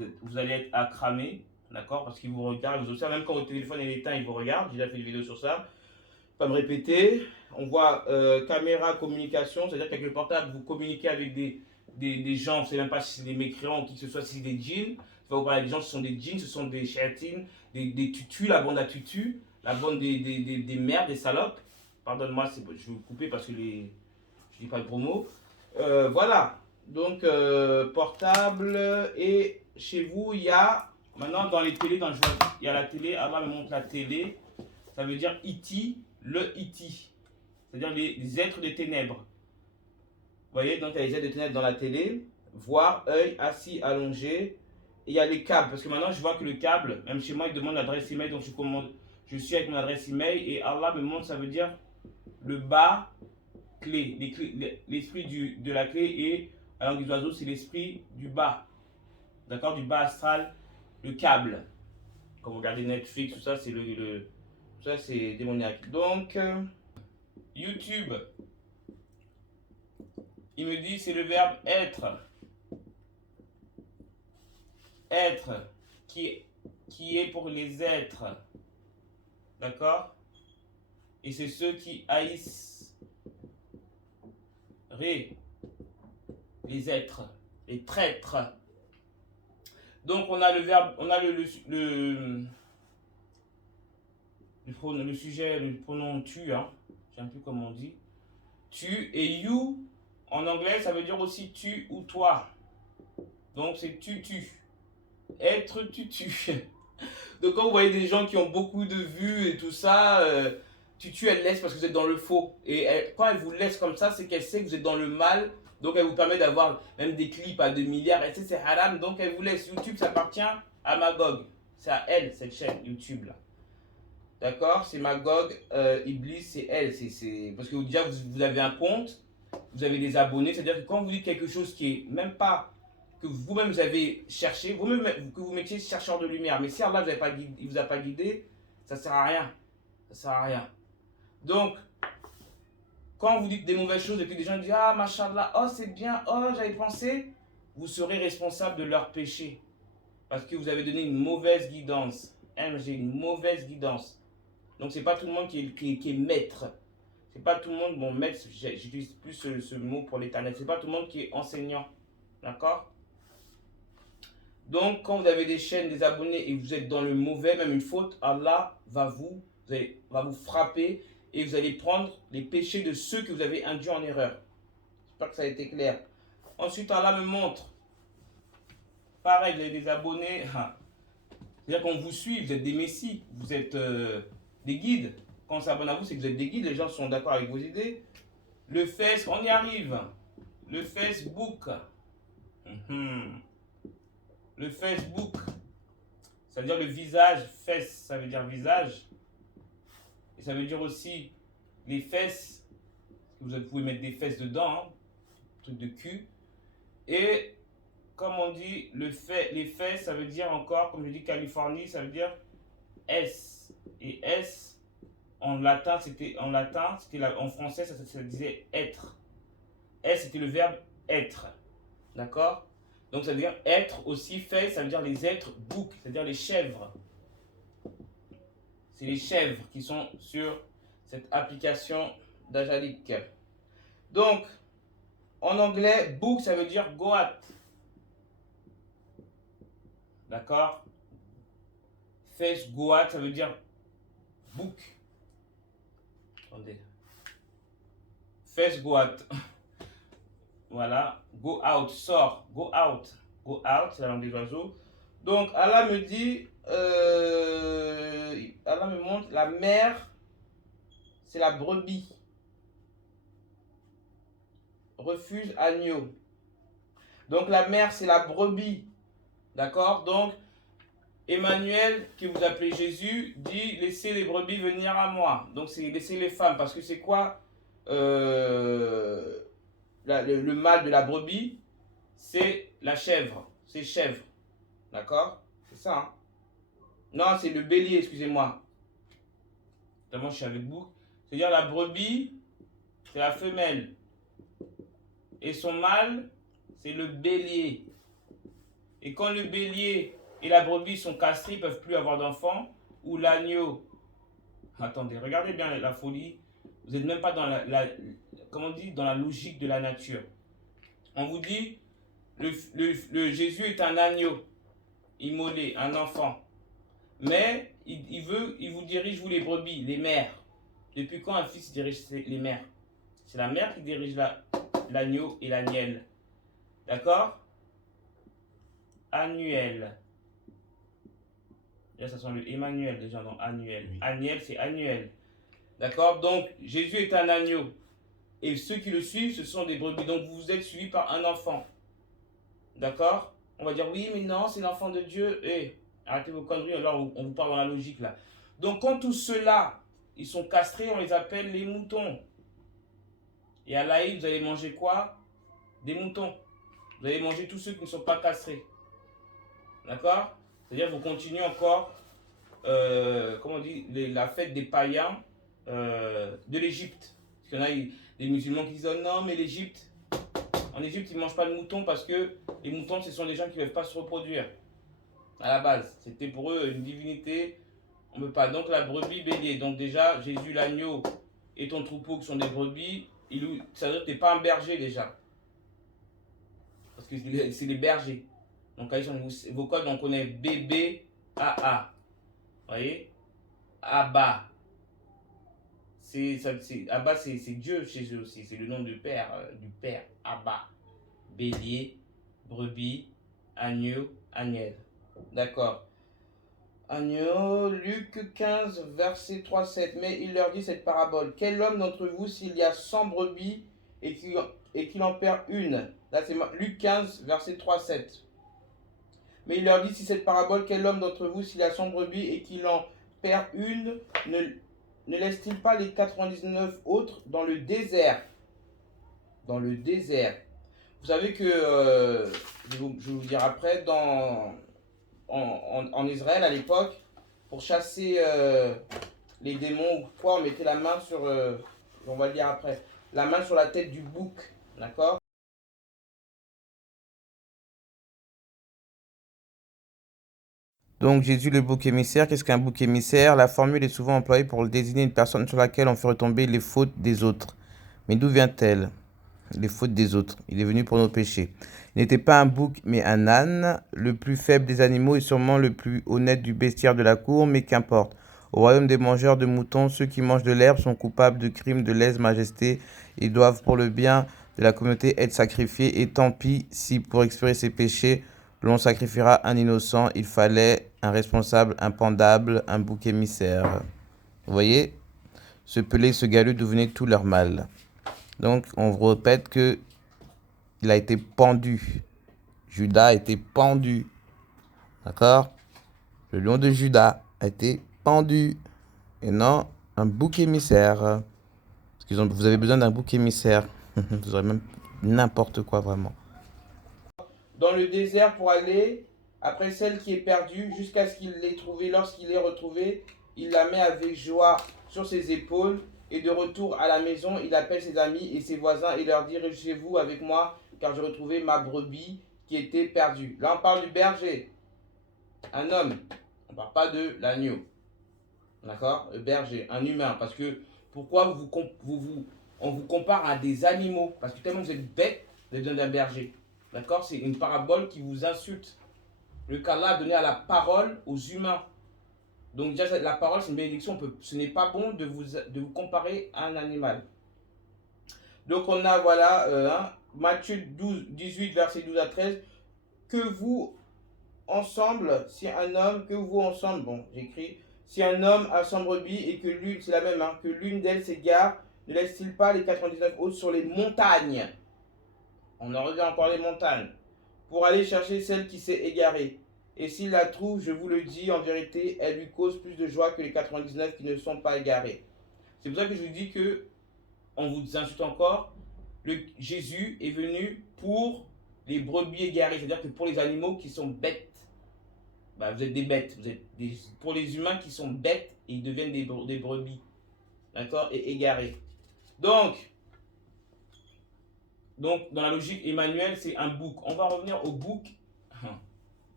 vous allez être accramé, d'accord? Parce qu'il vous regarde, il vous observe, même quand votre téléphone est éteint, il vous regarde. J'ai déjà fait une vidéo sur ça. Pas me répéter. On voit caméra, communication, c'est-à-dire qu'avec le portable, vous communiquez avec des gens, on ne sait même pas si c'est des mécréants ou qui que ce soit, si c'est des djinns. Je vais vous parler des gens, ce sont des djinns, ce sont des chéatines, des tutus, la bande à tutus, la bande des merdes, des salopes. Pardonne-moi, je vais vous couper parce que je ne dis pas le gros mot. Voilà, donc portable, et chez vous, il y a, maintenant dans les télés, il y a la télé, Allah me montre la télé, ça veut dire iti, le iti, c'est-à-dire les êtres des ténèbres. Vous voyez, donc il y a les êtres des ténèbres dans la télé, voir, œil, assis, allongé, et il y a les câbles, parce que maintenant je vois que le câble, même chez moi, il demande l'adresse email, donc je suis avec mon adresse email, et Allah me montre, ça veut dire le bas, clé, l'esprit de la clé, et la langue des oiseaux, c'est l'esprit du bas, d'accord, du bas astral, le câble. Quand vous regardez Netflix, tout ça, c'est ça c'est démoniaque. Donc, YouTube, il me dit c'est le verbe être. Être, qui est pour les êtres, d'accord, et c'est ceux qui haïssent les êtres, les traîtres. Donc on a le verbe, on a le sujet, le pronom tu, hein, je ne sais plus comment on dit, tu, et you en anglais ça veut dire aussi tu ou toi, donc c'est tu, être tutu. Donc quand vous voyez des gens qui ont beaucoup de vues et tout ça, tutu elle laisse parce que vous êtes dans le faux, et quand elle vous laisse comme ça, c'est qu'elle sait que vous êtes dans le mal, donc elle vous permet d'avoir même des clips à 2 milliards, et c'est haram, donc elle vous laisse. YouTube ça appartient à Magog, c'est à elle cette chaîne YouTube là, d'accord, c'est Magog, Iblis c'est elle, c'est parce que déjà vous avez un compte, vous avez des abonnés, c'est à dire que quand vous dites quelque chose qui est même pas, que vous-même vous avez cherché, que vous mettiez chercheur de lumière, mais si Allah il vous a pas guidé, ça sert à rien, ça sert à rien. Donc quand vous dites des mauvaises choses et que des gens disent ah machallah, oh c'est bien, oh j'avais pensé, vous serez responsable de leur péché parce que vous avez donné une mauvaise guidance. J'ai une mauvaise guidance. Donc c'est pas tout le monde qui est maître. C'est pas tout le monde, bon maître, j'utilise plus ce mot pour l'éternel, c'est pas tout le monde qui est enseignant, d'accord. Donc quand vous avez des chaînes, des abonnés et vous êtes dans le mauvais, même une faute, Allah va vous frapper et vous allez prendre les péchés de ceux que vous avez induits en erreur. J'espère que ça a été clair. Ensuite Allah me montre, pareil, vous avez des abonnés, c'est-à-dire qu'on vous suit, vous êtes des messies, vous êtes des guides. Quand on s'abonne à vous, c'est que vous êtes des guides, les gens sont d'accord avec vos idées. Le Facebook, on y arrive. Le Facebook. Le Facebook, ça veut dire le visage, fesses, ça veut dire visage. Et ça veut dire aussi les fesses, vous pouvez mettre des fesses dedans, hein, truc de cul. Et comme on dit, les fesses, ça veut dire encore, comme je dis Californie, ça veut dire S. Et S, en latin, en français, ça disait être. S, c'était le verbe être. D'accord? Donc ça veut dire être aussi, fait, ça veut dire les êtres, bouc, c'est-à-dire les chèvres. C'est les chèvres qui sont sur cette application d'Ajalik. Donc, en anglais, book, ça veut dire goat. D'accord? Face goat, ça veut dire book. Attendez. Face goat. Voilà. Go out, sort, go out. Go out, c'est la langue des oiseaux. Donc, Allah me dit, Allah me montre, la mère, c'est la brebis. Refuge agneau. Donc, la mère, c'est la brebis. D'accord? Donc, Emmanuel, qui vous appelez Jésus, dit, laissez les brebis venir à moi. Donc, c'est laisser les femmes. Parce que c'est quoi le mâle de la brebis, c'est la chèvre, c'est chèvre, d'accord, c'est ça, hein? Non, c'est le bélier, excusez-moi, notamment je suis avec vous, c'est-à-dire la brebis, c'est la femelle, et son mâle, c'est le bélier, Et quand le bélier et la brebis sont castrés, ils ne peuvent plus avoir d'enfants, ou l'agneau. Attendez, regardez bien la folie. Vous n'êtes même pas dans comment on dit, dans la logique de la nature. On vous dit, le Jésus est un agneau, immolé, un enfant. Mais il vous dirige, vous les brebis, les mères. Depuis quand un fils dirige les mères? C'est la mère qui dirige l'agneau et l'agnelle. D'accord? Annuel. Là, ça sent le Emmanuel déjà, non, annuel. Oui. Agnelle, c'est annuel. D'accord? Donc, Jésus est un agneau. Et ceux qui le suivent, ce sont des brebis. Donc, vous êtes suivis par un enfant. D'accord? On va dire, oui, mais non, c'est l'enfant de Dieu. Arrêtez vos conneries, alors on vous parle dans la logique là. Donc, quand tous ceux-là, ils sont castrés, on les appelle les moutons. Et à l'Aïd, vous allez manger quoi? Des moutons. Vous allez manger tous ceux qui ne sont pas castrés. D'accord? C'est-à-dire que vous continuez encore, comment on dit, la fête des païens de l'Égypte. Parce qu'il y en a des musulmans qui disent, oh non, mais l'Égypte, en Égypte, ils ne mangent pas de moutons parce que les moutons, ce sont des gens qui ne peuvent pas se reproduire. À la base, c'était pour eux une divinité. On ne peut pas. Donc la brebis bélier. Donc déjà, Jésus l'agneau et ton troupeau qui sont des brebis, ça veut dire que tu n'es pas un berger déjà. Parce que c'est les bergers. Donc là, vos codes, on connaît BB, AA. Vous voyez? Abba. Abba, c'est Dieu chez eux aussi. C'est le nom du Père. Abba. Bélier, brebis, agneau, agnelle. D'accord. Agneau, Luc 15, verset 3-7. Mais il leur dit cette parabole. Quel homme d'entre vous, s'il y a 100 brebis et qu'il en perd une? Là, c'est Luc 15, verset 3-7. Mais il leur dit, si cette parabole, quel homme d'entre vous, s'il a 100 brebis et qu'il en perd une, ne laisse-t-il pas les 99 autres dans le désert? Dans le désert. Vous savez que, je vais vous dire après, en Israël à l'époque, pour chasser les démons ou quoi, on mettait la main sur, on va le dire après, la main sur la tête du bouc, d'accord? Donc Jésus le bouc émissaire, qu'est-ce qu'un bouc émissaire? La formule est souvent employée pour désigner une personne sur laquelle on fait retomber les fautes des autres. Mais d'où vient-elle? Les fautes des autres. Il est venu pour nos péchés. Il n'était pas un bouc, mais un âne, le plus faible des animaux et sûrement le plus honnête du bestiaire de la cour, mais qu'importe. Au royaume des mangeurs de moutons, ceux qui mangent de l'herbe sont coupables de crimes de lèse-majesté. Ils doivent, pour le bien de la communauté, être sacrifiés. Et tant pis si, pour expier ses péchés, l'on sacrifiera un innocent. Il fallait un responsable impendable, un bouc émissaire. Vous voyez? Ce pelé, ce galeux, d'où venait tout leur mal. Donc, on vous répète que il a été pendu. Judas a été pendu. D'accord? Le lion de Judas a été pendu. Et non un bouc émissaire. Parce vous avez besoin d'un bouc émissaire. Vous aurez même n'importe quoi, vraiment. Dans le désert pour aller après celle qui est perdue jusqu'à ce qu'il l'ait trouvée. Lorsqu'il l'ait retrouvée, il la met avec joie sur ses épaules. Et de retour à la maison, il appelle ses amis et ses voisins et leur dit, réjouissez-vous avec moi, car j'ai retrouvé ma brebis qui était perdue. Là, on parle du berger, un homme. On ne parle pas de l'agneau. D'accord? Le berger, un humain. Parce que, pourquoi on vous compare à des animaux? Parce que tellement vous êtes bête, vous avez besoin d'un berger. D'accord? C'est une parabole qui vous insulte. Le qu'Allah a donné à la parole aux humains. Donc déjà, la parole, c'est une bénédiction. Ce n'est pas bon de vous comparer à un animal. Donc on a, voilà, Matthieu 12, 18, verset 12 à 13. Que vous ensemble, si un homme, que vous ensemble, bon, j'écris, si un homme a 100 brebis et que l'une, c'est la même, que l'une d'elles s'égare, ne laisse-t-il pas les 99 autres sur les montagnes? On en revient encore les montagnes. Pour aller chercher celle qui s'est égarée. Et s'il la trouve, je vous le dis, en vérité, elle lui cause plus de joie que les 99 qui ne sont pas égarés. C'est pour ça que je vous dis que, on vous insulte encore, Jésus est venu pour les brebis égarées, c'est-à-dire que pour les animaux qui sont bêtes. Bah, vous êtes des bêtes, pour les humains qui sont bêtes, ils deviennent des brebis. D'accord? Et égarés. Donc, dans la logique Emmanuel, c'est un bouc. On va revenir au bouc.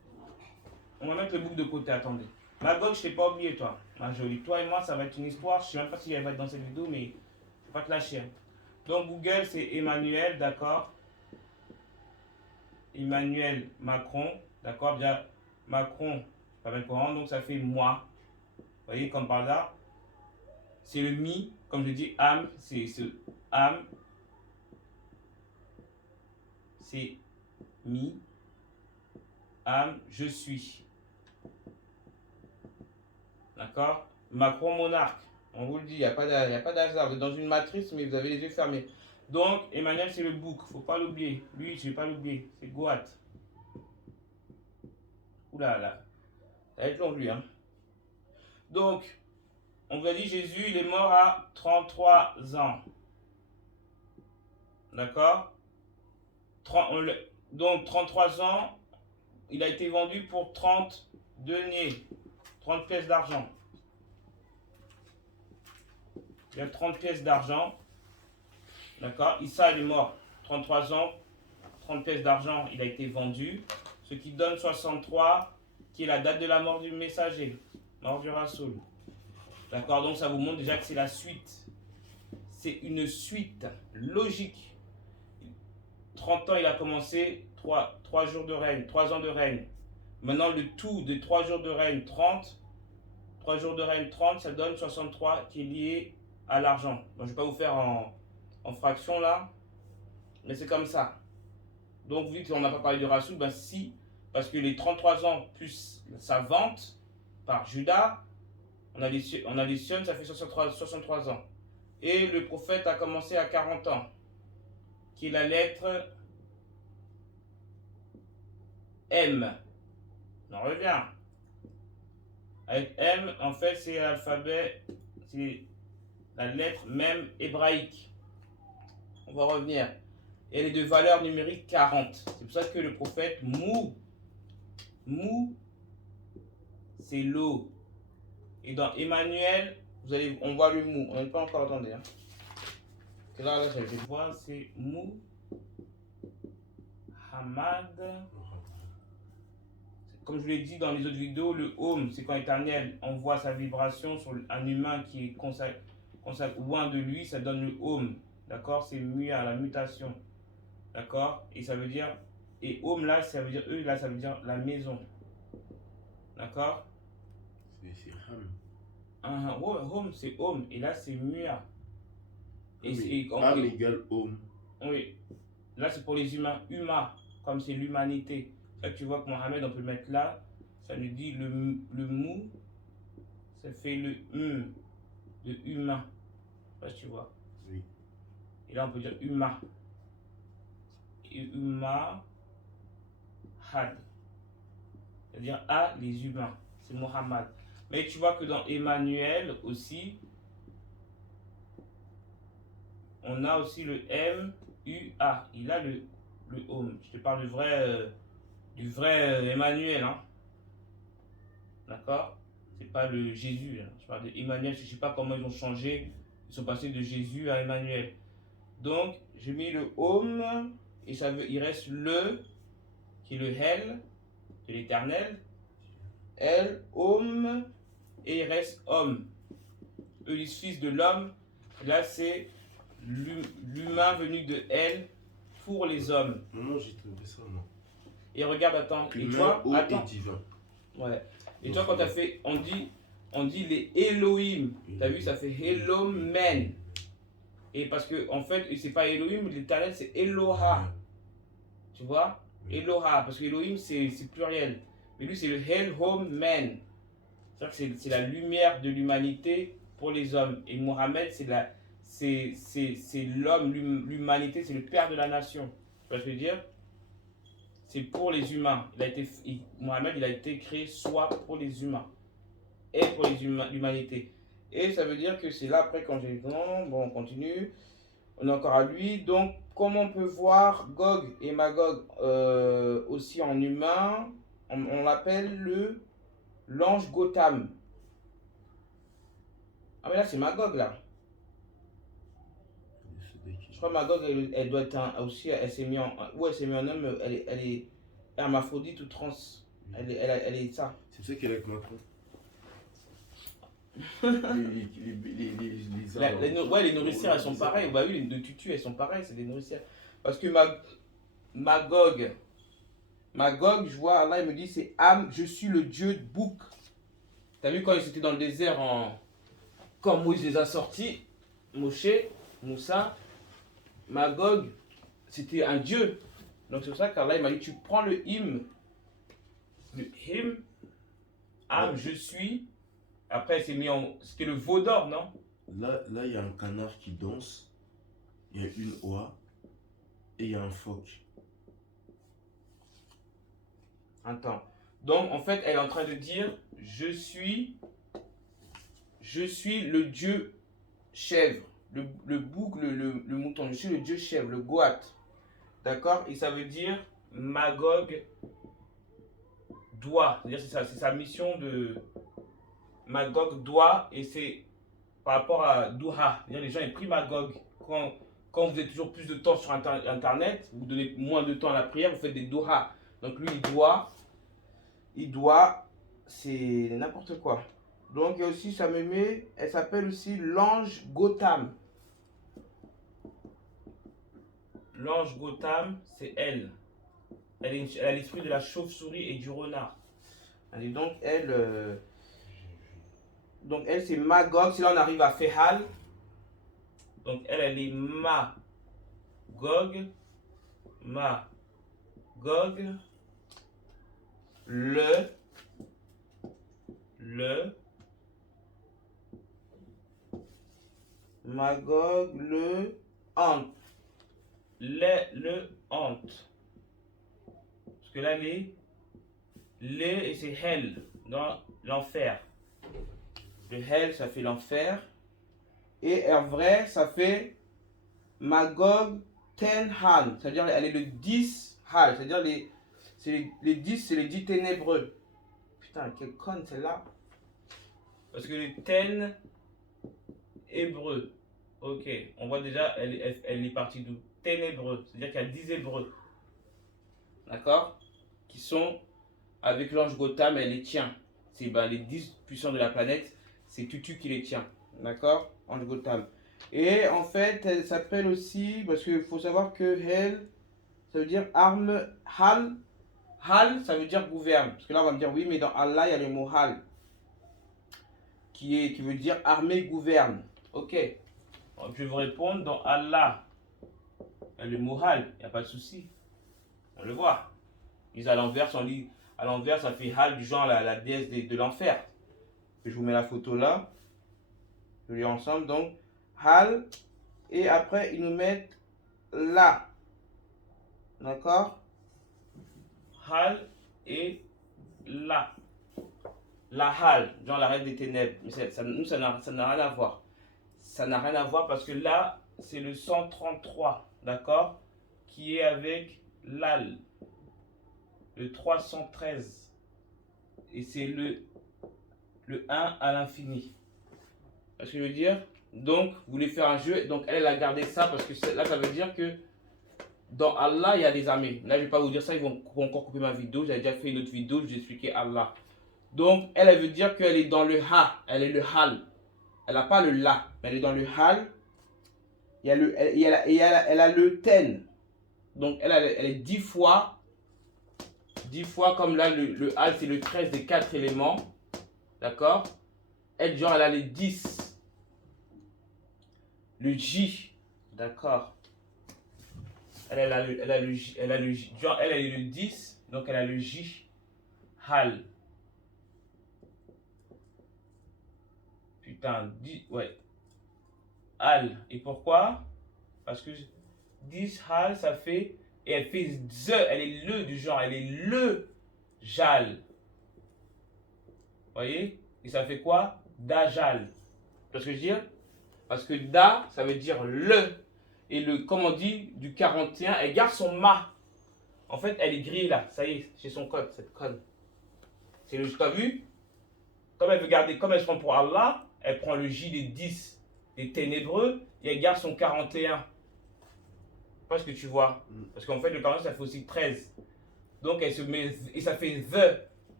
On va mettre le bouc de côté, attendez. Magog, je t'ai pas oublié, toi. Ma jolie. Toi et moi, ça va être une histoire. Je sais même pas si elle va être dans cette vidéo, mais je vais pas te lâcher. Hein. Donc, Google, c'est Emmanuel, d'accord. Emmanuel Macron, d'accord. Déjà, Macron, pas même courant, donc ça fait moi. Vous voyez, comme par là. C'est le mi, comme je dis, âme, c'est ce âme. C'est mi, âme, je suis. D'accord. Macron monarque. On vous le dit, il n'y a pas d'hasard. Vous êtes dans une matrice, mais vous avez les yeux fermés. Donc, Emmanuel, c'est le bouc. Faut pas l'oublier. Lui, je ne vais pas l'oublier. C'est Goat. Oula là. Ça va être long, lui. Hein. Donc, on vous a dit, Jésus, il est mort à 33 ans. D'accord. Donc, 33 ans, il a été vendu pour 30 deniers. 30 pièces d'argent. Il y a 30 pièces d'argent. D'accord. Issa, il est mort. 33 ans. 30 pièces d'argent, il a été vendu. Ce qui donne 63, qui est la date de la mort du messager. Mort du Rasoul. D'accord. Donc, ça vous montre déjà que c'est la suite. C'est une suite logique. 30 ans, il a commencé. 3 jours de règne. 3 ans de règne. Maintenant, le tout de 3 jours de règne, 30. 3 jours de règne, 30, ça donne 63 qui est lié à l'argent. Bon, je ne vais pas vous faire en fraction là, mais c'est comme ça. Donc, vu qu'on n'a pas parlé de Rasoul, ben si, parce que les 33 ans plus sa vente par Judas, on additionne, ça fait 63 ans. Et le prophète a commencé à 40 ans, qui est la lettre M. On revient. Avec M, en fait, c'est l'alphabet, c'est la lettre même hébraïque. On va revenir. Et elle est de valeur numérique 40. C'est pour ça que le prophète Mou, c'est l'eau. Et dans Emmanuel, on voit le Mou. On n'est pas encore entendu. Hein. Là, je vais voir, c'est Mou, Hamad. Comme je vous l'ai dit dans les autres vidéos, le Home, c'est quand l'Éternel envoie sa vibration sur un humain qui est loin de lui, ça donne le Home. D'accord. C'est muat, la mutation. D'accord. Et ça veut dire, et Home là, ça veut dire, là, ça veut dire la maison. D'accord. C'est Ham. Home, c'est Home. Et là, c'est muat. Et Ham égale Home. Oui. Là, c'est pour les humains. Huma, comme c'est l'humanité. Là, tu vois que Mohamed, on peut le mettre là. Ça nous dit le mou. Ça fait le de humain. Là, tu vois. Oui. Et là, on peut dire humain. Et humain. Had. C'est-à-dire à les humains. C'est Mohammed. Mais tu vois que dans Emmanuel aussi, on a aussi le M-U-A. Il a le home. Je te parle du vrai Emmanuel. Hein. D'accord. C'est pas le Jésus. Hein. Je parle d'Emmanuel. Je ne sais pas comment ils ont changé. Ils sont passés de Jésus à Emmanuel. Donc, j'ai mis le home. Et il reste le, qui est le Hel, de l'éternel. El, homme. Et il reste homme. Eux, ils fils de l'homme. Là, c'est l'humain venu de El pour les hommes. Non, j'ai trouvé ça, non. Et regarde, attends. Humain, et toi, haut attends. et divin. Ouais. Et toi, quand tu as fait, on dit les Elohim. Tu as vu, ça fait Elohim men. Et parce que, en fait, c'est pas Elohim, l'éternel, c'est Eloha. Tu vois? Eloha. Parce que Elohim, c'est pluriel. Mais lui, c'est le Elohim men. C'est la lumière de l'humanité pour les hommes. Et Mohamed, c'est l'homme, l'humanité, c'est le père de la nation. Tu vois ce que je veux dire? C'est pour les humains. Mohamed, il a été créé soit pour les humains et pour l'humanité. Et ça veut dire que c'est là, après, quand j'ai... Bon, on continue. On est encore à lui. Donc, comme on peut voir Gog et Magog aussi en humain, on l'appelle l'ange Gotham. Ah, mais là, c'est Magog, là. Je crois que Magog, elle doit être aussi... Elle s'est mise en homme. Elle est hermaphrodite ou trans. Elle est ça. C'est pour ça qu'elle est avec Macron. Les Ouais, les nourricières, elles sont pareilles. Bah oui, les deux tutus, elles sont pareilles, c'est des nourricières. Parce que Magog, je vois, Allah, il me dit, c'est Am, je suis le dieu de bouc. T'as vu quand ils étaient dans le désert, quand Moïse les a sortis, Moshe, Moussa, Magog, c'était un dieu. Donc c'est pour ça qu'Allah, il m'a dit, tu prends le hymne, Am, je suis. Après, c'était le veau d'or, non? Là, il y a un canard qui danse, il y a une oie et il y a un phoque. Attends. Donc, en fait, elle est en train de dire, je suis le dieu chèvre. Le bouc, le mouton. Je suis le dieu chèvre, le goat. D'accord? Et ça veut dire, Magog doit. C'est-à-dire, c'est sa mission de... Magog doit, et c'est par rapport à Douha. C'est-à-dire, les gens, ils prient Magog. Quand vous avez toujours plus de temps sur Internet, vous donnez moins de temps à la prière, vous faites des Douha. Donc lui, il doit, c'est n'importe quoi. Donc il y a aussi, ça me met, elle s'appelle aussi l'ange Gotham. L'ange Gotham, c'est elle. Elle a l'esprit de la chauve-souris et du renard. Et donc elle c'est Magog. Si là on arrive à Fehal, donc elle est Magog, le Magog, le hante. Le hante. Parce que là, et c'est hell, dans l'enfer. Le hell, ça fait l'enfer. Et en vrai, ça fait Magog ten han. C'est-à-dire, elle est le 10 hal. C'est-à-dire, les 10, c'est les 10 ténébreux. Putain, quelle conne celle-là. Parce que les ten hébreux. Ok, on voit déjà, elle est partie d'où? Ténébreux. C'est-à-dire qu'il y a 10 hébreux. D'accord? Qui sont avec l'ange Gotham, elle les tient. C'est les 10 puissants de la planète, c'est Tutu qui les tient. D'accord? Ange Gotham. Et en fait, elle s'appelle aussi, parce qu'il faut savoir que Hel, ça veut dire arme, Hal. Hal, ça veut dire gouverne. Parce que là, on va me dire, oui, mais dans Allah, il y a le mot Hal, qui veut dire armée gouverne. Ok. Alors, je vais vous répondre, dans Allah, il y a le mot Hal, il n'y a pas de souci. On le voit. Ils à l'envers, ça fait Hal, du genre la déesse de l'enfer. Je vous mets la photo là. Je lis ensemble. Donc, Hal. Et après, ils nous mettent là. D'accord? Hal et là. La Hal, genre la reine des ténèbres. Mais nous, ça n'a rien à voir. Ça n'a rien à voir parce que là, c'est le 133. D'accord? Qui est avec l'Al. Le 313. Et c'est le 1 à l'infini. C'est ce que je veux dire? Donc, vous voulez faire un jeu. Donc, elle a gardé ça parce que là, ça veut dire que dans Allah, il y a des armées. Là, je ne vais pas vous dire ça. Ils vont encore couper ma vidéo. J'avais déjà fait une autre vidéo. Je vous ai expliqué Allah. Donc, elle veut dire qu'elle est dans le Ha. Elle est le Hal. Elle n'a pas le La. Mais elle est dans le Hal. Elle a le Ten. Donc, elle est 10 fois. 10 fois comme là, le Hal, c'est le 13 des 4 éléments. D'accord? Elle, genre, elle a les 10. Le J. D'accord? Elle a le J. Genre, elle est le 10. Donc, elle a le J. Hal. Putain, ouais. Hal. Et pourquoi? Parce que 10 Hal, ça fait... Et elle fait ze, elle est le du genre, elle est le Jal. Vous voyez? Et ça fait quoi? Dajal. Tu vois ce que je veux dire? Parce que Da, ça veut dire le. Et le, comme on dit, du 41, elle garde son ma. En fait, elle est grillée là. Ça y est, c'est son code, cette conne. C'est le, tu as vu? Comme elle veut garder, comme elle se prend pour Allah, elle prend le J des 10, des ténébreux, et elle garde son 41. Parce que tu vois. Parce qu'en fait, le 41, ça fait aussi 13. Donc, elle se met, et ça fait the.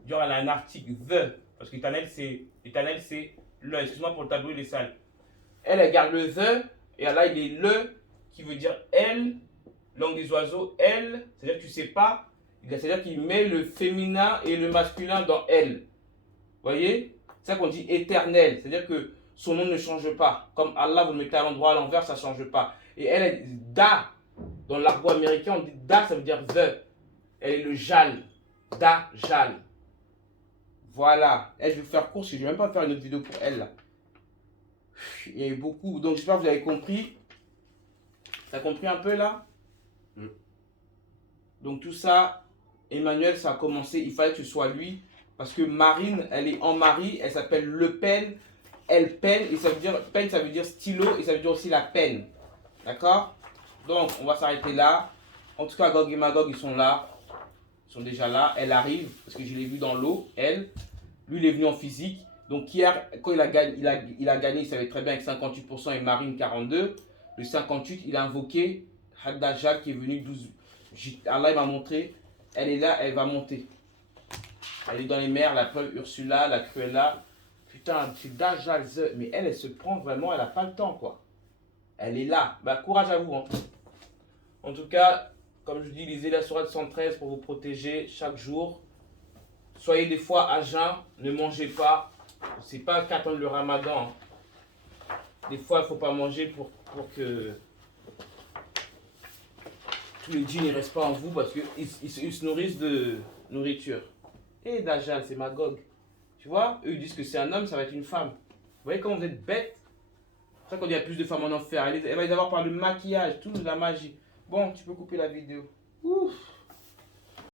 Genre, elle a un article, the. Parce que l'éternel, c'est le. Excuse-moi pour le tableau, il est sale. Elle garde le the. Et là, il est le qui veut dire elle. Langue des oiseaux, elle. C'est-à-dire que tu sais pas. C'est-à-dire qu'il met le féminin et le masculin dans elle. Vous voyez? C'est ça qu'on dit éternel. C'est-à-dire que son nom ne change pas. Comme Allah, vous le mettez à l'endroit, à l'envers, ça ne change pas. Et elle est da. Dans l'argot américain, on dit da, ça veut dire the. Elle est le jal. Da, jal. Voilà. Elle, je vais faire court, parce que je ne vais même pas faire une autre vidéo pour elle. Là. Il y a eu beaucoup. Donc j'espère que vous avez compris. Ça a compris un peu là? Donc tout ça, Emmanuel, ça a commencé. Il fallait que ce soit lui. Parce que Marine, elle est en mari. Elle s'appelle Le Pen. Elle peine. Et ça veut dire, peine, ça veut dire stylo. Et ça veut dire aussi la peine. D'accord? Donc, on va s'arrêter là. En tout cas, Gog et Magog, ils sont là. Ils sont déjà là. Elle arrive, parce que je l'ai vu dans l'eau, elle. Lui, il est venu en physique. Donc, hier, quand il a gagné, il savait très bien avec 58% et Marine 42. Le 58, il a invoqué Haddajal qui est venu 12. Allah, il m'a montré. Elle est là, elle va monter. Elle est dans les mers, la preuve Ursula, la Cruella. Putain, c'est Dajjal. Mais elle se prend vraiment, elle n'a pas le temps, quoi. Elle est là. Bah, courage à vous. Hein. En tout cas, comme je dis, lisez la sourate 113 pour vous protéger chaque jour. Soyez des fois à jeun, ne mangez pas. C'est pas qu'attendre le ramadan. Hein. Des fois, il ne faut pas manger pour que tous les djinns ne restent pas en vous parce qu'ils se nourrissent de nourriture. Et Dajjal, c'est Magog. Tu vois, eux ils disent que c'est un homme, ça va être une femme. Vous voyez comment vous êtes bêtes? C'est pour ça qu'on dit qu'il y a plus de femmes en enfer. Elle va les avoir par le maquillage, toute la magie. Bon, tu peux couper la vidéo. Ouf.